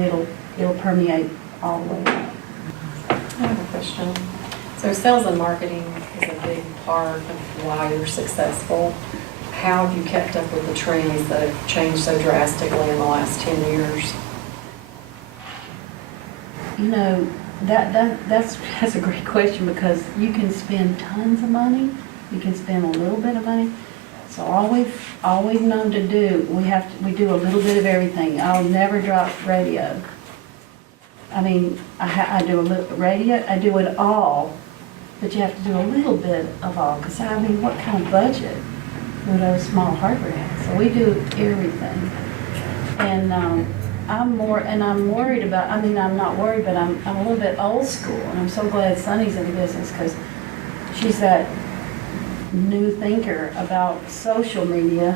it'll permeate all the way up. I have a question. So sales and marketing is a big part of why you're successful. How have you kept up with the trends that have changed so drastically in the last 10 years? That's a great question, because you can spend tons of money, you can spend a little bit of money. So all we've known to do, we do a little bit of everything. I'll never drop radio. I mean, I do a little radio, I do it all but you have to do a little bit of all, because I mean, what kind of budget would a small hardware have? So we do everything. And I'm worried about, I mean, I'm not worried, but I'm a little bit old school, and I'm so glad Sunny's in the business, because she's that new thinker about social media,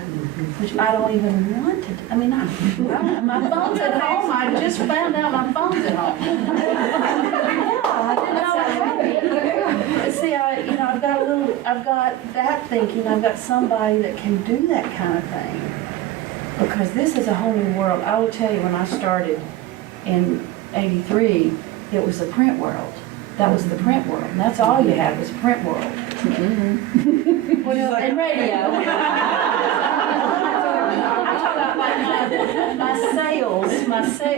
which I don't even want to do. I mean, my phone's at home. I just found out my phone's at home. Yeah, I didn't know I had it. See, I've got that thinking. I've got somebody that can do that kind of thing. Because this is a whole new world. I will tell you, when I started in '83, it was the print world. That was the print world. And that's all you had was print world. And radio. I'm talking about like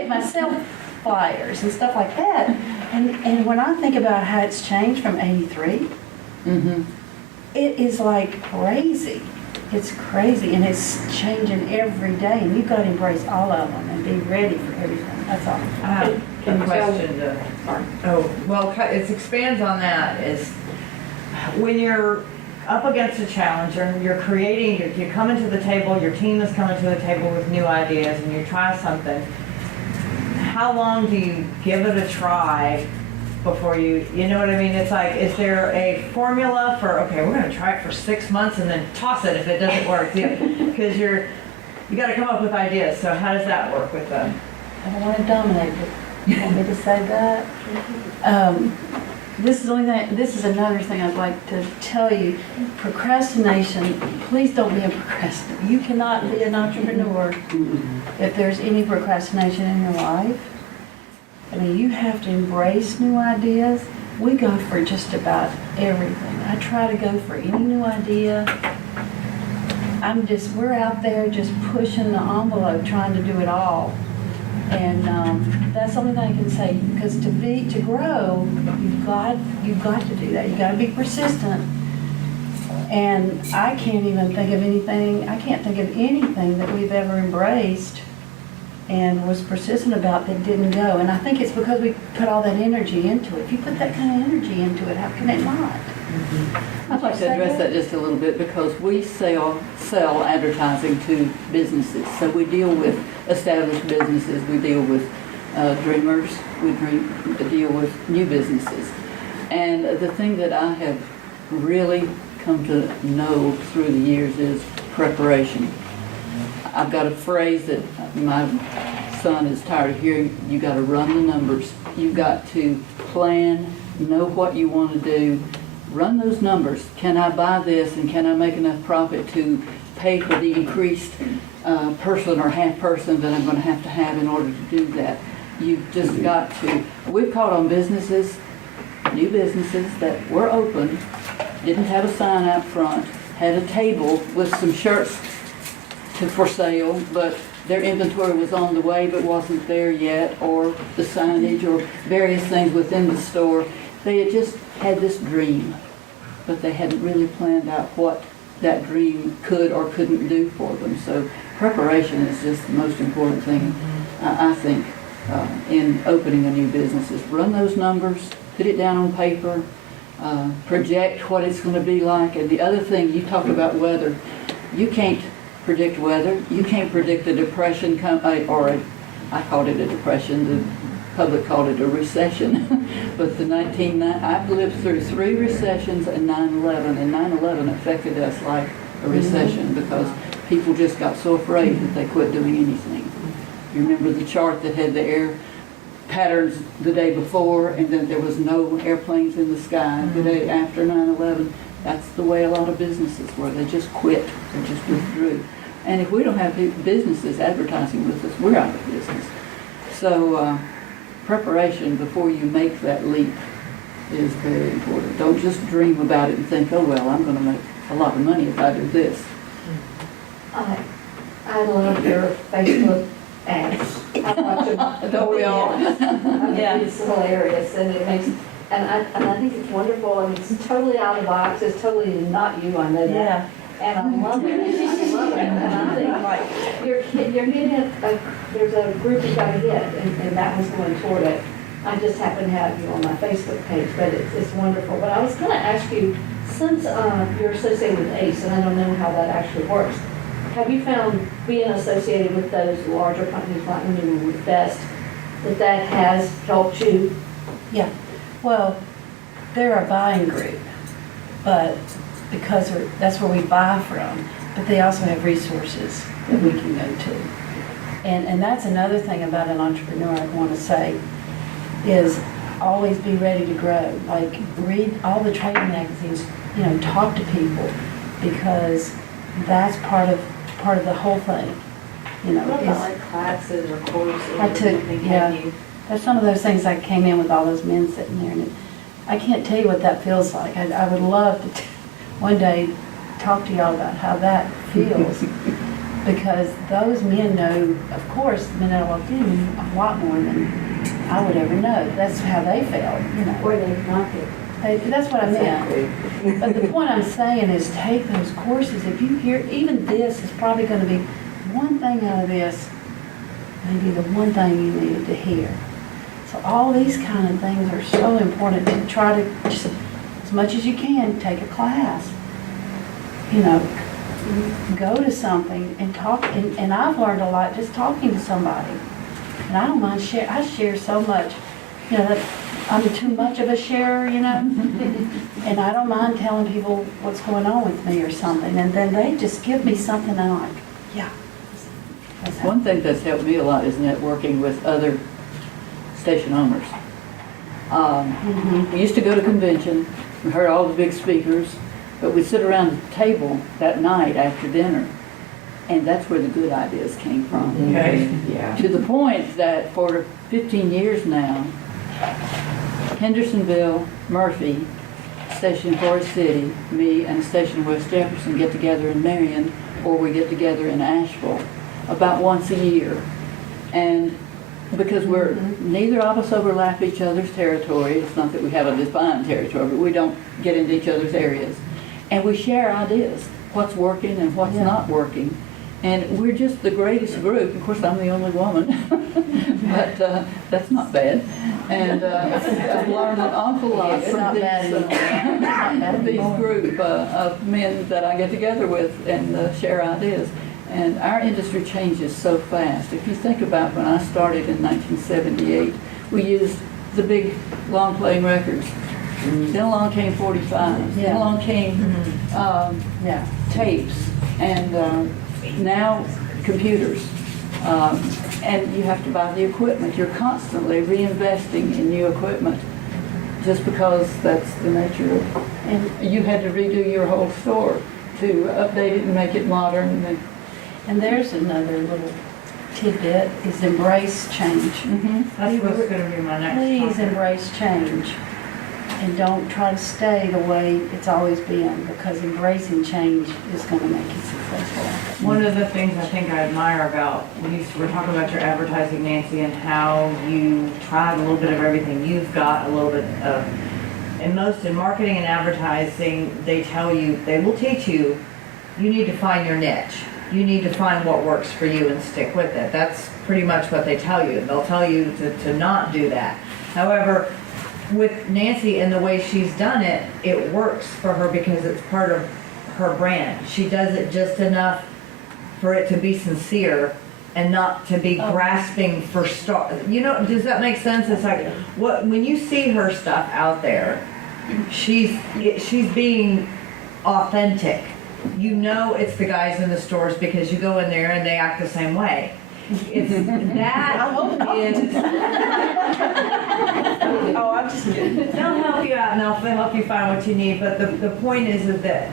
my sales flyers and stuff like that. And when I think about how it's changed from '83, it is like crazy. It's crazy, and it's changing every day, and you've got to embrace all of them and be ready for everything. That's all. I have a question to, oh, well, it expands on that, is when you're up against a challenge and you're creating, you come into the table, your team is coming to the table with new ideas and you try something, how long do you give it a try before you know what I mean? It's like, is there a formula for, okay, we're going to try it for 6 months and then toss it if it doesn't work? Because you got to come up with ideas. So how does that work with them? I don't want to dominate it. You want me to say that? This is another thing I'd like to tell you. Procrastination, please don't be a procrastinator. You cannot be an entrepreneur if there's any procrastination in your life. I mean, you have to embrace new ideas. We go for just about everything. I try to go for any new idea. We're out there just pushing the envelope, trying to do it all. And that's the only thing I can say, because to grow, you've got to do that. You've got to be persistent. And I can't think of anything that we've ever embraced and was persistent about that didn't go. And I think it's because we put all that energy into it. If you put that kind of energy into it, how can it not? I'd like to address that just a little bit, because we sell advertising to businesses. So we deal with established businesses, we deal with dreamers, we deal with new businesses. And the thing that I have really come to know through the years is preparation. I've got a phrase that my son is tired of hearing: you got to run the numbers. You've got to plan, know what you want to do, run those numbers. Can I buy this, and can I make enough profit to pay for the increased person or half person that I'm going to have in order to do that? You've just got to. We've caught on businesses, new businesses that were open, didn't have a sign out front, had a table with some shirts for sale, but their inventory was on the way but wasn't there yet, or the signage or various things within the store. They had just had this dream, but they hadn't really planned out what that dream could or couldn't do for them. So preparation is just the most important thing, I think, in opening a new business, is run those numbers, put it down on paper, project what it's going to be like. And the other thing, you talked about weather. You can't predict weather. You can't predict a depression, I called it a depression, the public called it a recession. But I've lived through 3 recessions and 9/11, and 9/11 affected us like a recession because people just got so afraid that they quit doing anything. You remember the chart that had the air patterns the day before, and then there was no airplanes in the sky the day after 9/11. That's the way a lot of businesses were. They just quit. They just withdrew. And if we don't have businesses advertising with us, we're out of business. So preparation before you make that leap is very important. Don't just dream about it and think, oh, well, I'm going to make a lot of money if I do this. I love your Facebook ads. I watch them. Don't we all? I mean, Yeah. it's hilarious, and it makes, and I think it's wonderful, and it's totally out of the box. It's totally not you, I know that. Yeah. And I love it. I love it. And I think, like, you're hitting there's a group you got to hit, and that was going toward it. I just happen to have you on my Facebook page, but it's wonderful. But I was gonna ask you, since you're associated with ACE, and I don't know how that actually works, have you found being associated with those larger companies like when you were with Best, that has helped you? Yeah, well, they're a buying group, but because that's where we buy from, but they also have resources that we can go to. And that's another thing about an entrepreneur I want to say, is always be ready to grow. Like, read all the trade magazines, talk to people, because that's part of the whole thing. What about is- like classes or courses? I took, something, have yeah. you- That's some of those things. I came in with all those men sitting there, and I can't tell you what that feels like. I would love to one day talk to y'all about how that feels, because those men know, of course, the men that I walked in knew a lot more than I would ever know. That's how they felt, Or they want it? That's what I meant. But the point I'm saying is, take those courses. If you hear, even this is probably going to be one thing out of this, maybe the one thing you needed to hear. So all these kind of things are so important to try to, just as much as you can, take a class. Go to something and talk, and I've learned a lot just talking to somebody. And I don't mind share. I share so much, that I'm too much of a sharer, and I don't mind telling people what's going on with me or something, and then they just give me something and I'm like, yeah. That's how- One thing that's helped me a lot is networking with other station owners. We used to go to convention, we heard all the big speakers, but we'd sit around the table that night after dinner, and that's where the good ideas came from. Okay. Yeah. To the point that for 15 years now, Hendersonville, Murphy, Station Forest City, me, and Station West Jefferson get together in Marion, or we get together in Asheville about once a year. And because neither of us overlap each other's territory, it's not that we have a defined territory, but we don't get into each other's areas. And we share ideas, what's working and what's not working. And we're just the greatest group. Of course, I'm the only woman, but that's not bad. And I've learned an awful lot It's from not bad anymore. these group of men that I get together with and share ideas. And our industry changes so fast. If you think about when I started in 1978, we used the big long-playing records. Then along came 45s. Then along came tapes, and now computers. And you have to buy the equipment. You're constantly reinvesting in new equipment just because that's the nature of it. And you had to redo your whole store to update it and make it modern. And there's another little tidbit, is embrace change. That's what's going to be my next Please topic. embrace change, and don't try to stay the way it's always been, because embracing change is going to make you successful. One of the things I think I admire about, we're talking about your advertising, Nancy, and how you tried a little bit of everything. You've got a little bit of, in marketing and advertising, they will teach you, you need to find your niche. You need to find what works for you and stick with it. That's pretty much what they tell you. They'll tell you to not do that. However, with Nancy and the way she's done it, it works for her because it's part of her brand. She does it just enough for it to be sincere and not to be grasping for does that make sense? It's like, when you see her stuff out there, she's being authentic. It's the guys in the stores because you go in there and they act the same way. It's Oh, I'm just kidding. they'll help you out and they'll help you find what you need, but the point is that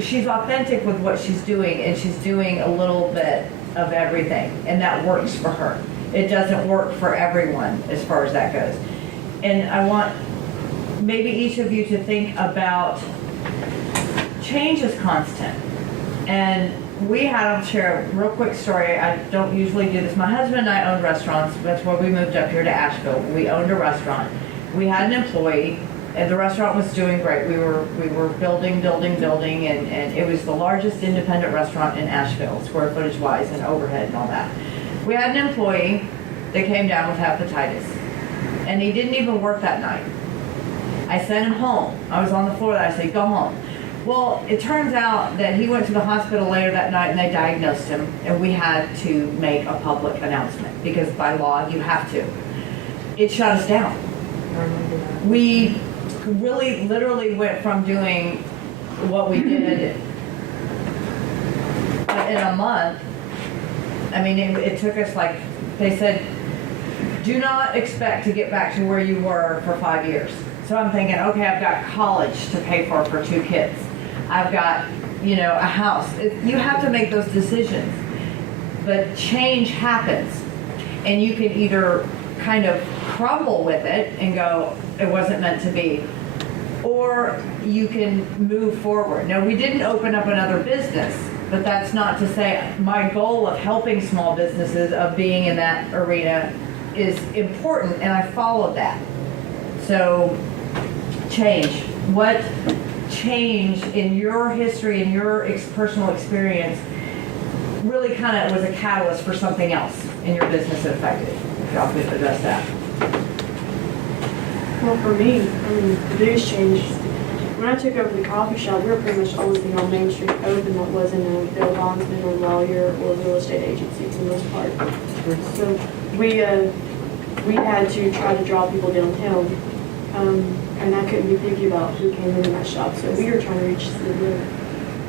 she's authentic with what she's doing, and she's doing a little bit of everything, and that works for her. It doesn't work for everyone as far as that goes. And I want maybe each of you to think about, change is constant. And I'll share a real quick story. I don't usually do this. My husband and I owned restaurants. That's why we moved up here to Asheville. We owned a restaurant. We had an employee, and the restaurant was doing great. We were building, and it was the largest independent restaurant in Asheville, square footage wise and overhead and all that. We had an employee that came down with hepatitis. and he didn't even work that night. I sent him home. I was on the floor. I said, go home. Well, it turns out that he went to the hospital later that night and they diagnosed him, and we had to make a public announcement because by law you have to. It shut us down. We really literally went from doing what we did in a month. I mean, it took us, like they said, do not expect to get back to where you were for 5 years. So I'm thinking, okay, I've got college to pay for 2 kids. I've got, a house. You have to make those decisions. But change happens. And you can either kind of crumble with it and go, it wasn't meant to be, or you can move forward. Now, we didn't open up another business, but that's not to say my goal of helping small businesses, of being in that arena, is important, and I followed that. So, change. What change in your history, in your personal experience, really kind of was a catalyst for something else in your business that affected it? If y'all could address that. Well, for me, the biggest change, when I took over the coffee shop, we were pretty much always the on Main Street open that wasn't a bill bondsman or lawyer or real estate agency for the most part. So we had to try to draw people downtown, and I couldn't be picky about who came into my shop. So we were trying to reach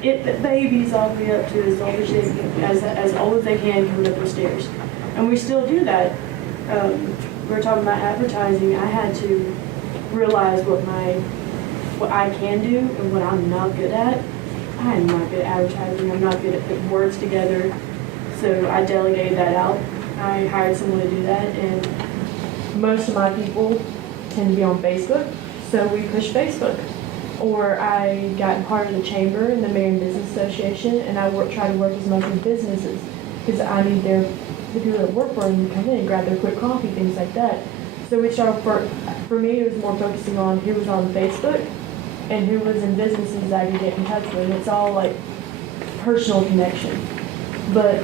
the babies all the way up to as old as they can coming up the stairs, and we still do that. We were talking about advertising. I had to realize what I can do and what I'm not good at. I'm not good at advertising. I'm not good at putting words together. So I delegated that out. I hired someone to do that, and most of my people tend to be on Facebook, so we push Facebook. Or I got part of the chamber and the Marion Business Association, and I try to work as much with businesses because I need the people that work for them to come in and grab their quick coffee, things like that. So we started, for me, it was more focusing on who was on Facebook and who was in businesses I could get in touch with. It's all like personal connection. But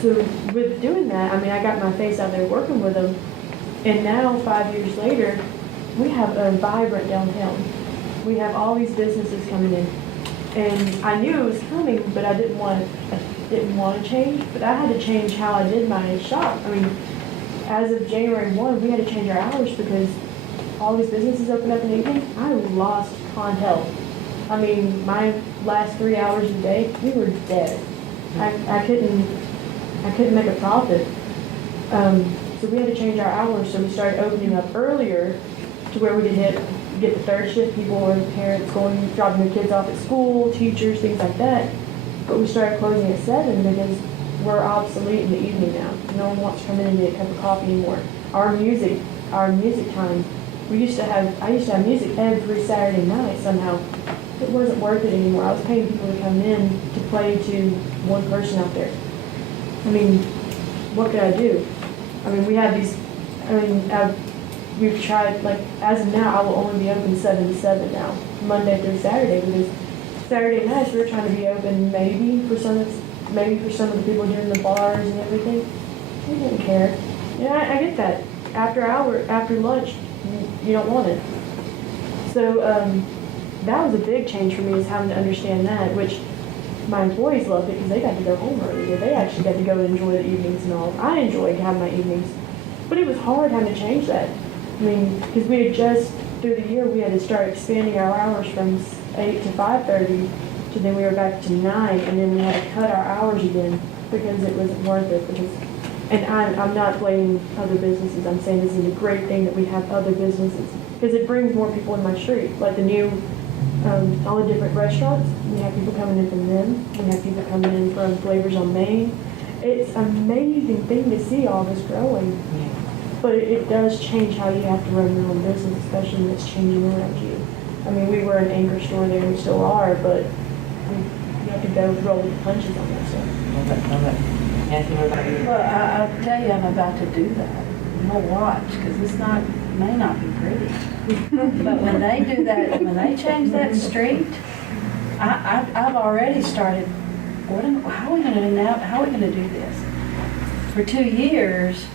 so with doing that, I got my face out there working with them, and now 5 years later, we have a vibrant downtown. We have all these businesses coming in, and I knew it was coming, but I didn't want to change. But I had to change how I did my shop. As of January 1, we had to change our hours because all these businesses opened up in the evening. I lost clientele. My last 3 hours a day, we were dead. I couldn't make a profit. So we had to change our hours. So we started opening up earlier to where we could get the third shift people or parents dropping their kids off at school, teachers, things like that. But we started closing at 7 because we're obsolete in the evening now. No one wants to come in and get a cup of coffee anymore. Our music time, I used to have music every Saturday night somehow. It wasn't worth it anymore. I was paying people to come in to play to one person out there. What could I do? We have these, we've tried, as of now, I will only be open 7 to 7 now, Monday through Saturday, because Saturday nights we're trying to be open maybe for some of the people doing the bars and everything. They didn't care. I get that. After lunch, you don't want it. So that was a big change for me, is having to understand that, which my employees loved it because they got to go home earlier. They actually got to go and enjoy the evenings and all. I enjoyed having my evenings, but it was hard having to change that. Because we had just, through the year, we had to start expanding our hours from 8 to 5:30 to then we were back to 9, and then we had to cut our hours again because it wasn't worth it. And I'm not blaming other businesses. I'm saying this is a great thing that we have other businesses because it brings more people in my street. Like the new, all the different restaurants, we have people coming in from them. We have people coming in from Flavors on Main. It's an amazing thing to see all this growing. Yeah. But it does change how you have to run your own business, especially when it's changing around you. We were an anchor store there, and we still are, but you have to go roll with the punches on that stuff. Love it. Nancy, what about you? Well, I'll tell you, I'm about to do that. You'll watch, because may not be pretty. But when they do that, when they change that street, I've already started, how are we going to do now? How are we going to do this? For 2 years,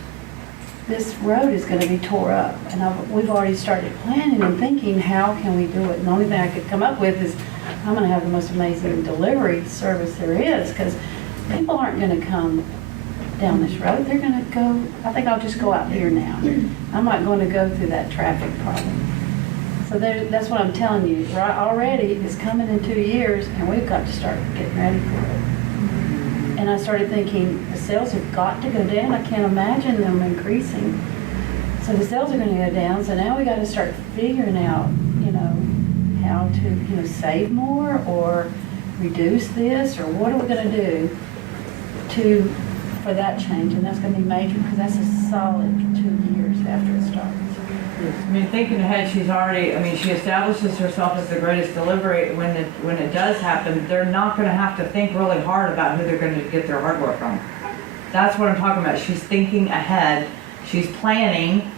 this road is gonna be tore up. And we've already started planning and thinking, how can we do it? And the only thing I could come up with is, I'm gonna have the most amazing delivery service there is, because people aren't gonna come down this road. They're gonna go, I think I'll just go out here now. I'm not gonna go through that traffic problem. So that's what I'm telling you, right, already, it's coming in 2 years, and we've got to start getting ready for it. And I started thinking, the sales have got to go down. I can't imagine them increasing. So the sales are gonna go down, so now we gotta start figuring out, how to, save more or reduce this, or what are we gonna do for that change? And that's gonna be major, because that's a solid 2 years after it starts. I mean, thinking ahead, she establishes herself as the greatest delivery. When it does happen, they're not gonna have to think really hard about who they're gonna get their hardware from. That's what I'm talking about. She's thinking ahead. She's planning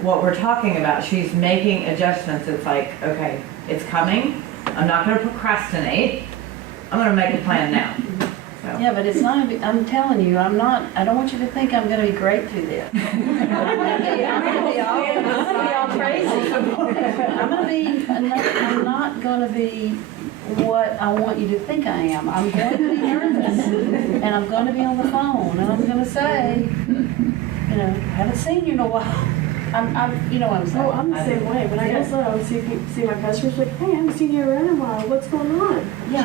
what we're talking about. She's making adjustments. It's like, okay, it's coming. I'm not gonna procrastinate. I'm gonna make a plan now. So. Yeah, but it's not, I'm telling you, I don't want you to think I'm gonna be great through this. I'm gonna be all crazy. I'm not gonna be what I want you to think I am. I'm going to be nervous, and I'm gonna be on the phone, and I'm gonna say, haven't seen you in a while. You know what I'm saying? Oh, I'm the same way. When I go slow, I would see my customers like, hey, I haven't seen you around in a while. What's going on? Yeah.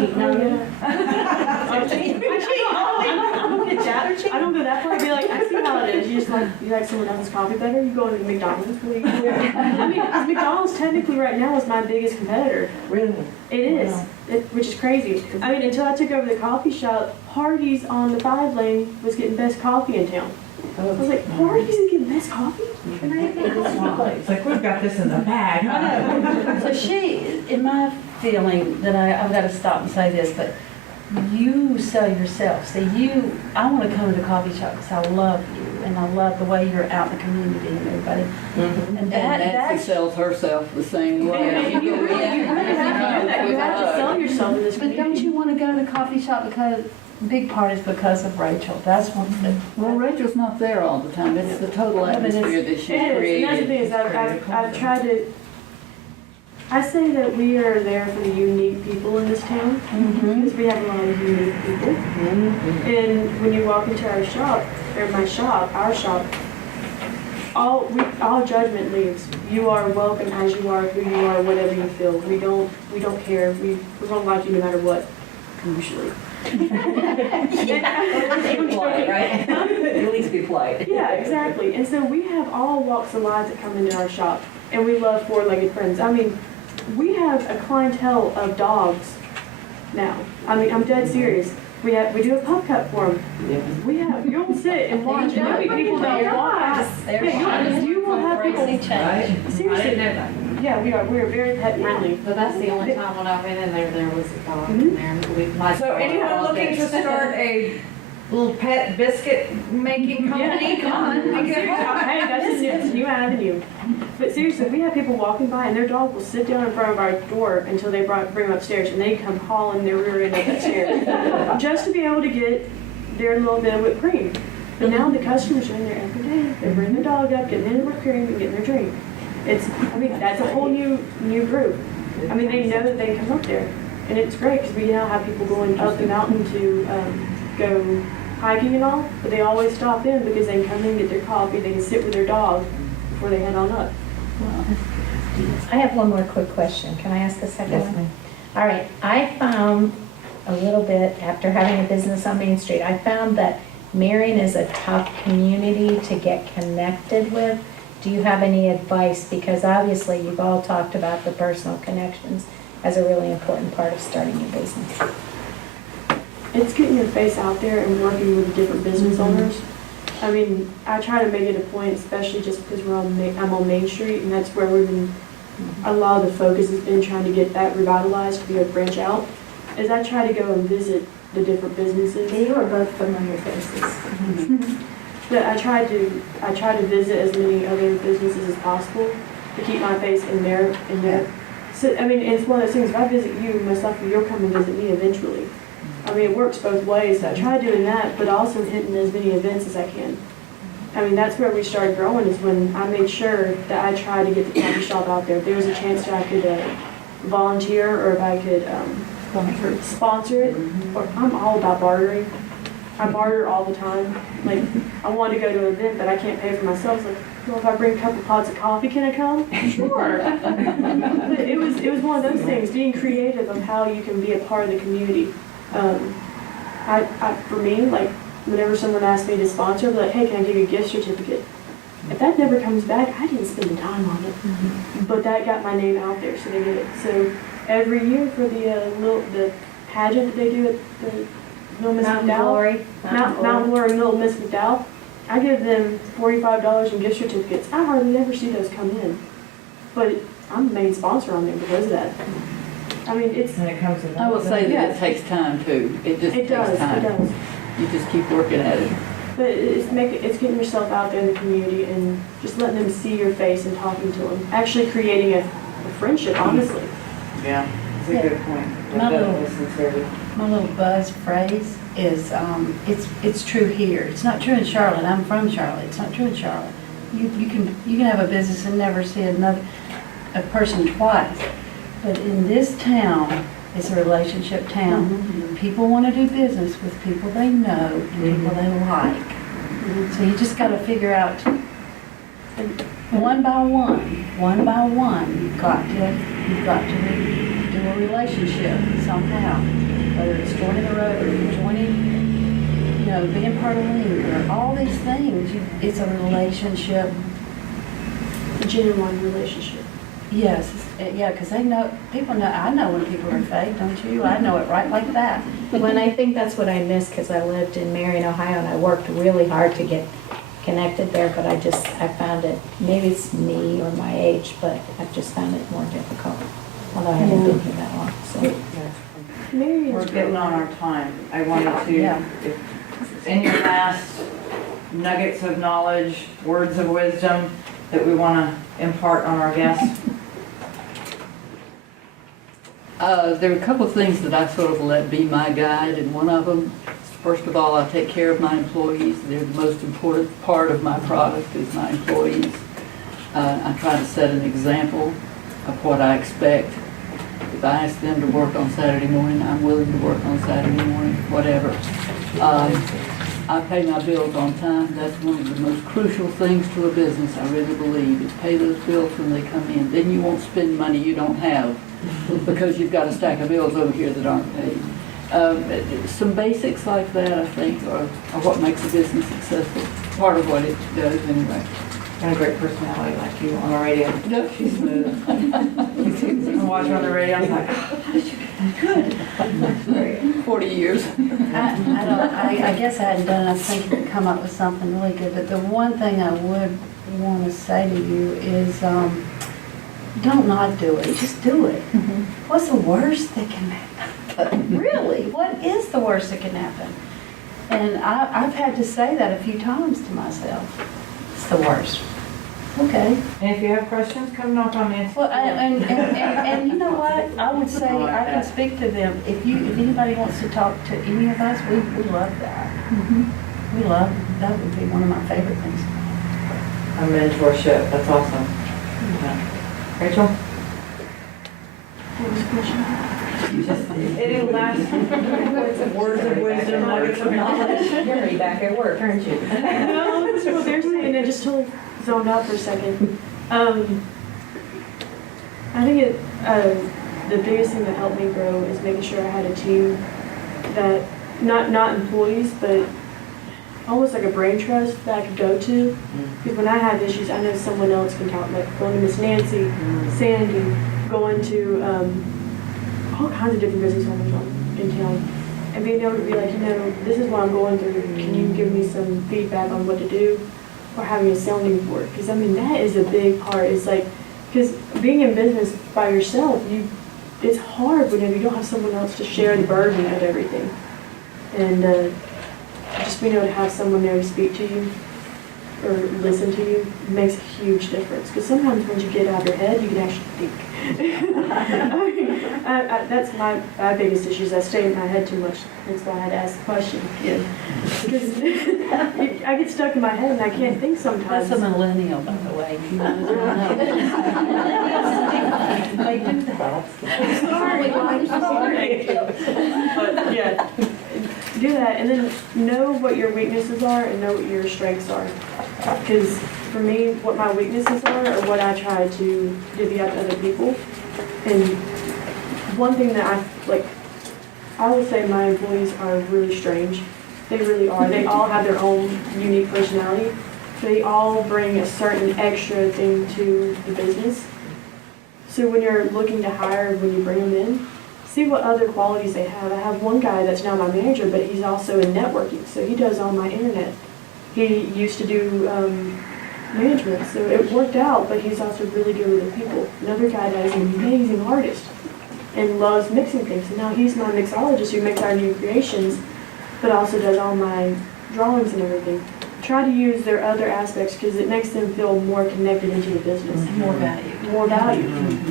I don't go that far. I'd be like, I see how it is. You like someone else's coffee better? You go into McDonald's? I mean, McDonald's technically right now is my biggest competitor. Really? It is, which is crazy. I mean, until I took over the coffee shop, Hardee's on the 5 lane was getting best coffee in town. I was like, Hardee's is getting best coffee? And I had It's like, we've got this in the bag. So in my feeling, that I've got to stop and say this, but you sell yourself. See, I want to come to the coffee shop because I love you, and I love the way you're out in the community and everybody. Mm-hmm. And Nancy sells herself the same way. You have to sell yourself in this But community. don't you want to go to the coffee shop because, big part is because of Rachel. That's what's the. Well, Rachel's not there all the time. It's the total Yeah, but it's- atmosphere that she It is, and that's the created. thing is I've tried to, I say that we are there for the unique people in this town, because we have a lot of unique people. And when you walk into our shop, our shop, all judgment leaves. You are welcome as you are, who you are, whatever you feel. We don't care. We're gonna like you no matter what, usually. Polite, right? At least be polite. Yeah, exactly. And so we have all walks of life that come into our shop, and we love four-legged friends. I mean, we have a clientele of dogs now. I mean, I'm dead serious. We do a pup cup for them. You'll sit and watch, and there'll be people that walk past. You will have people. Seriously. Yeah, we are very pet friendly. But that's the only time when I went in there was a dog in there. So anyone looking to start a little pet biscuit making company, come on. Hey, that's a new avenue. But seriously, we have people walking by and their dog will sit down in front of our door until they bring them upstairs, and they come hauling their rear end up the stairs just to be able to get their little bit of whipped cream. But now the customers are in there every day. They bring their dog up, getting their whipped cream, and getting their drink. That's a whole new group. I mean, they know that they can come up there, and it's great because we now have people going up the mountain to go hiking and all, but they always stop in because they can come in, get their coffee, they can sit with their dog before they head on up. I have one more quick question. Can I ask a second one? All right, I found a little bit, after having a business on Main Street, I found that Marion is a tough community to get connected with. Do you have any advice? Because obviously you've all talked about the personal connections as a really important part of starting a business. It's getting your face out there and working with different business owners. I mean, I try to make it a point, especially just because I'm on Main Street, and that's where a lot of the focus has been trying to get that revitalized, to be able to branch out, is I try to go and visit the different businesses. You are both familiar faces. But I try to visit as many other businesses as possible to keep my face in there. So, I mean, it's one of those things, if I visit you, most likely you'll come and visit me eventually. I mean, it works both ways. So I try doing that, but also hitting as many events as I can. I mean, that's where we started growing, is when I made sure that I tried to get the coffee shop out there. If there was a chance that I could volunteer, or if I could sponsor it, or I'm all about bartering. I barter all the time. Like, I want to go to an event, but I can't pay for myself. It's like, well, if I bring a couple pots of coffee, can I come? Sure. But it was one of those things, being creative of how you can be a part of the community. For me, like, whenever someone asks me to sponsor, I'll be like, hey, can I give you a gift certificate? If that never comes back, I didn't spend the time on it. But that got my name out there, so they get it. So every year for the pageant that they do at the Little Miss Mountain McDowell, Glory. Mountain Glory and Little Miss McDowell, I give them $45 in gift certificates. I hardly ever see those come in. But I'm the main sponsor on there because of that. I mean, it's, And it comes to I will say that Yeah. it takes time too. It just it takes does, time. it does. You just keep working at it. But it's getting yourself out there in the community and just letting them see your face and talking to them. Actually creating a friendship, honestly. Yeah, it's a good point. My That little- was sincerity. My little buzz phrase is, it's true here. It's not true in Charlotte. I'm from Charlotte. It's not true in Charlotte. You can have a business and never see a person twice. But in this town, it's a relationship town. People want to do business with people they know and people they like. So you just got to figure out, one by one, you've got to do a relationship somehow. Whether it's joining the Rotary, being part of League, or all these things, it's a relationship. A genuine relationship. Yes, yeah, because people know, I know when people are fake, don't you? I know it right like that. When I think that's what I miss, because I lived in Marion, Ohio, and I worked really hard to get connected there, but I found it, maybe it's me or my age, but I've just found it more difficult, although I haven't been here that long, so. We're getting on our time. I wanted to, Yeah. if any last nuggets of knowledge, words of wisdom that we want to impart on our guests. There are a couple of things that I sort of let be my guide, and one of them, first of all, I take care of my employees. They're the most important part of my product is my employees. I try to set an example of what I expect. If I ask them to work on Saturday morning, I'm willing to work on Saturday morning, whatever. I pay my bills on time. That's one of the most crucial things to a business, I really believe, is pay those bills when they come in. Then you won't spend money you don't have because you've got a stack of bills over here that aren't paid. Some basics like that, I think, are what makes a business successful. Part of what it does, anyway. And a great personality like you on the radio. No, she's smooth. I watch her on the radio, I'm like, oh, how did you do that? Good. 40 years. I guess I hadn't done enough thinking to come up with something really good, but the one thing I would want to say to you is, don't not do it, just do it. What's the worst that can happen? Really, what is the worst that can happen? And I've had to say that a few times to myself. It's the worst. Okay. And if you have questions, come knock on Nancy's Well, door. and you know what? I would say I can speak to them. If anybody wants to talk to any of us, we love that. We love, that would be one of my favorite things. A mentorship, that's awesome. Yeah. Rachel? What was the question? Any last words of wisdom, nuggets of knowledge? You're back at work, aren't you? No, this is what they're saying. I just totally zoned out for a second. I think the biggest thing that helped me grow is making sure I had a team that, not employees, but almost like a brain trust that I could go to. Because when I have issues, I know someone else can talk, like going to Miss Nancy, Sandy, going to all kinds of different business owners in town. And being able to be like, this is what I'm going through. Can you give me some feedback on what to do? Or having a sounding board. Because, that is a big part. It's like, because being in business by yourself, it's hard whenever you don't have someone else to share the burden of everything. And just being able to have someone there to speak to you or listen to you makes a huge difference. Because sometimes once you get out of your head, you can actually think. That's my biggest issue, is I stay in my head too much. That's why I had to ask the question again. Because I get stuck in my head and I can't think sometimes. That's a millennial, by the way. They do that. Sorry. But yeah, do that and then know what your weaknesses are and know what your strengths are. Because for me, what my weaknesses are what I try to divvy out to other people. And one thing that I would say my employees are really strange. They really are. They all have their own unique personality. They all bring a certain extra thing to the business. So when you're looking to hire, when you bring them in, see what other qualities they have. I have one guy that's now my manager, but he's also in networking, so he does all my internet. He used to do management, so it worked out, but he's also really good with the people. Another guy that is an amazing artist and loves mixing things, and now he's my mixologist who makes our new creations, but also does all my drawings and everything. Try to use their other aspects because it makes them feel more connected into the business. More value. More value.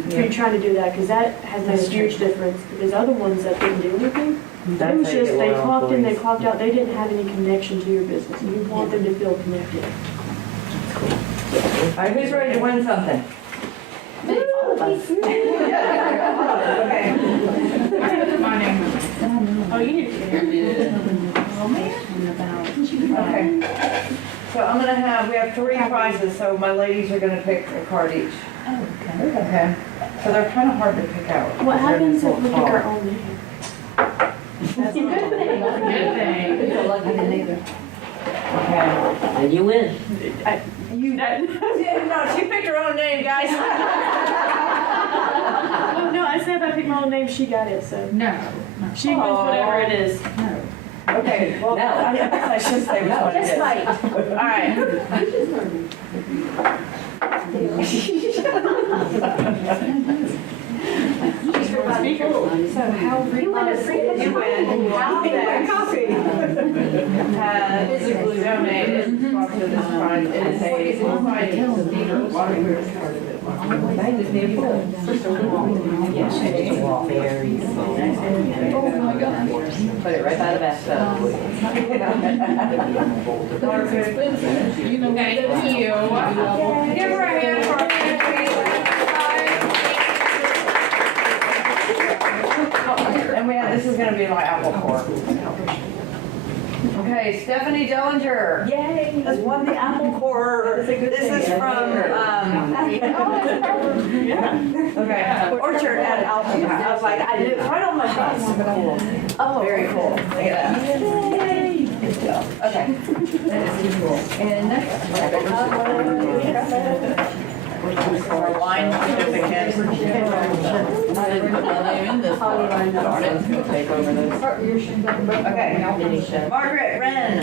If you're trying to do that, because that has made a huge difference. Because other ones that didn't do anything, it was just they clocked in, they clocked out, they didn't have any connection to your business. And you want them to feel connected. All right, who's ready to win something? Okay. My name. Oh, you need to hear me. Okay. So I'm gonna have, we have 3 prizes, so my ladies are gonna pick a card each. Oh, okay. Okay. So they're kind of hard to pick out. What because they're happens if we pick tall. our own name? That's a good thing. Good thing. People lucky to neither. Okay. And you win. No, she picked her own name, guys. Well, no, I said if I pick my own name, she got it, so. No. She wins whatever it is. No. Okay, well, I guess I should say which one it is. Just wait. All right. So how You win a free picture. You win. Coffee. Has donated to this prize. It is a Very full. Put it right by the bathtub. You know, Thank you. Give her a hand for And we have, this is gonna be my apple core. Okay, Stephanie Dellinger. Yay. Has won the apple core. This is from, okay, Orchard at Alpha. I was like, I did it right on my bus. Oh, very cool. Yeah. Yay. Good job. Okay. That is too cool. And next. Our wine certificate. I didn't put my name in this one. Darn it, it's gonna take over this. Okay. Margaret Wren.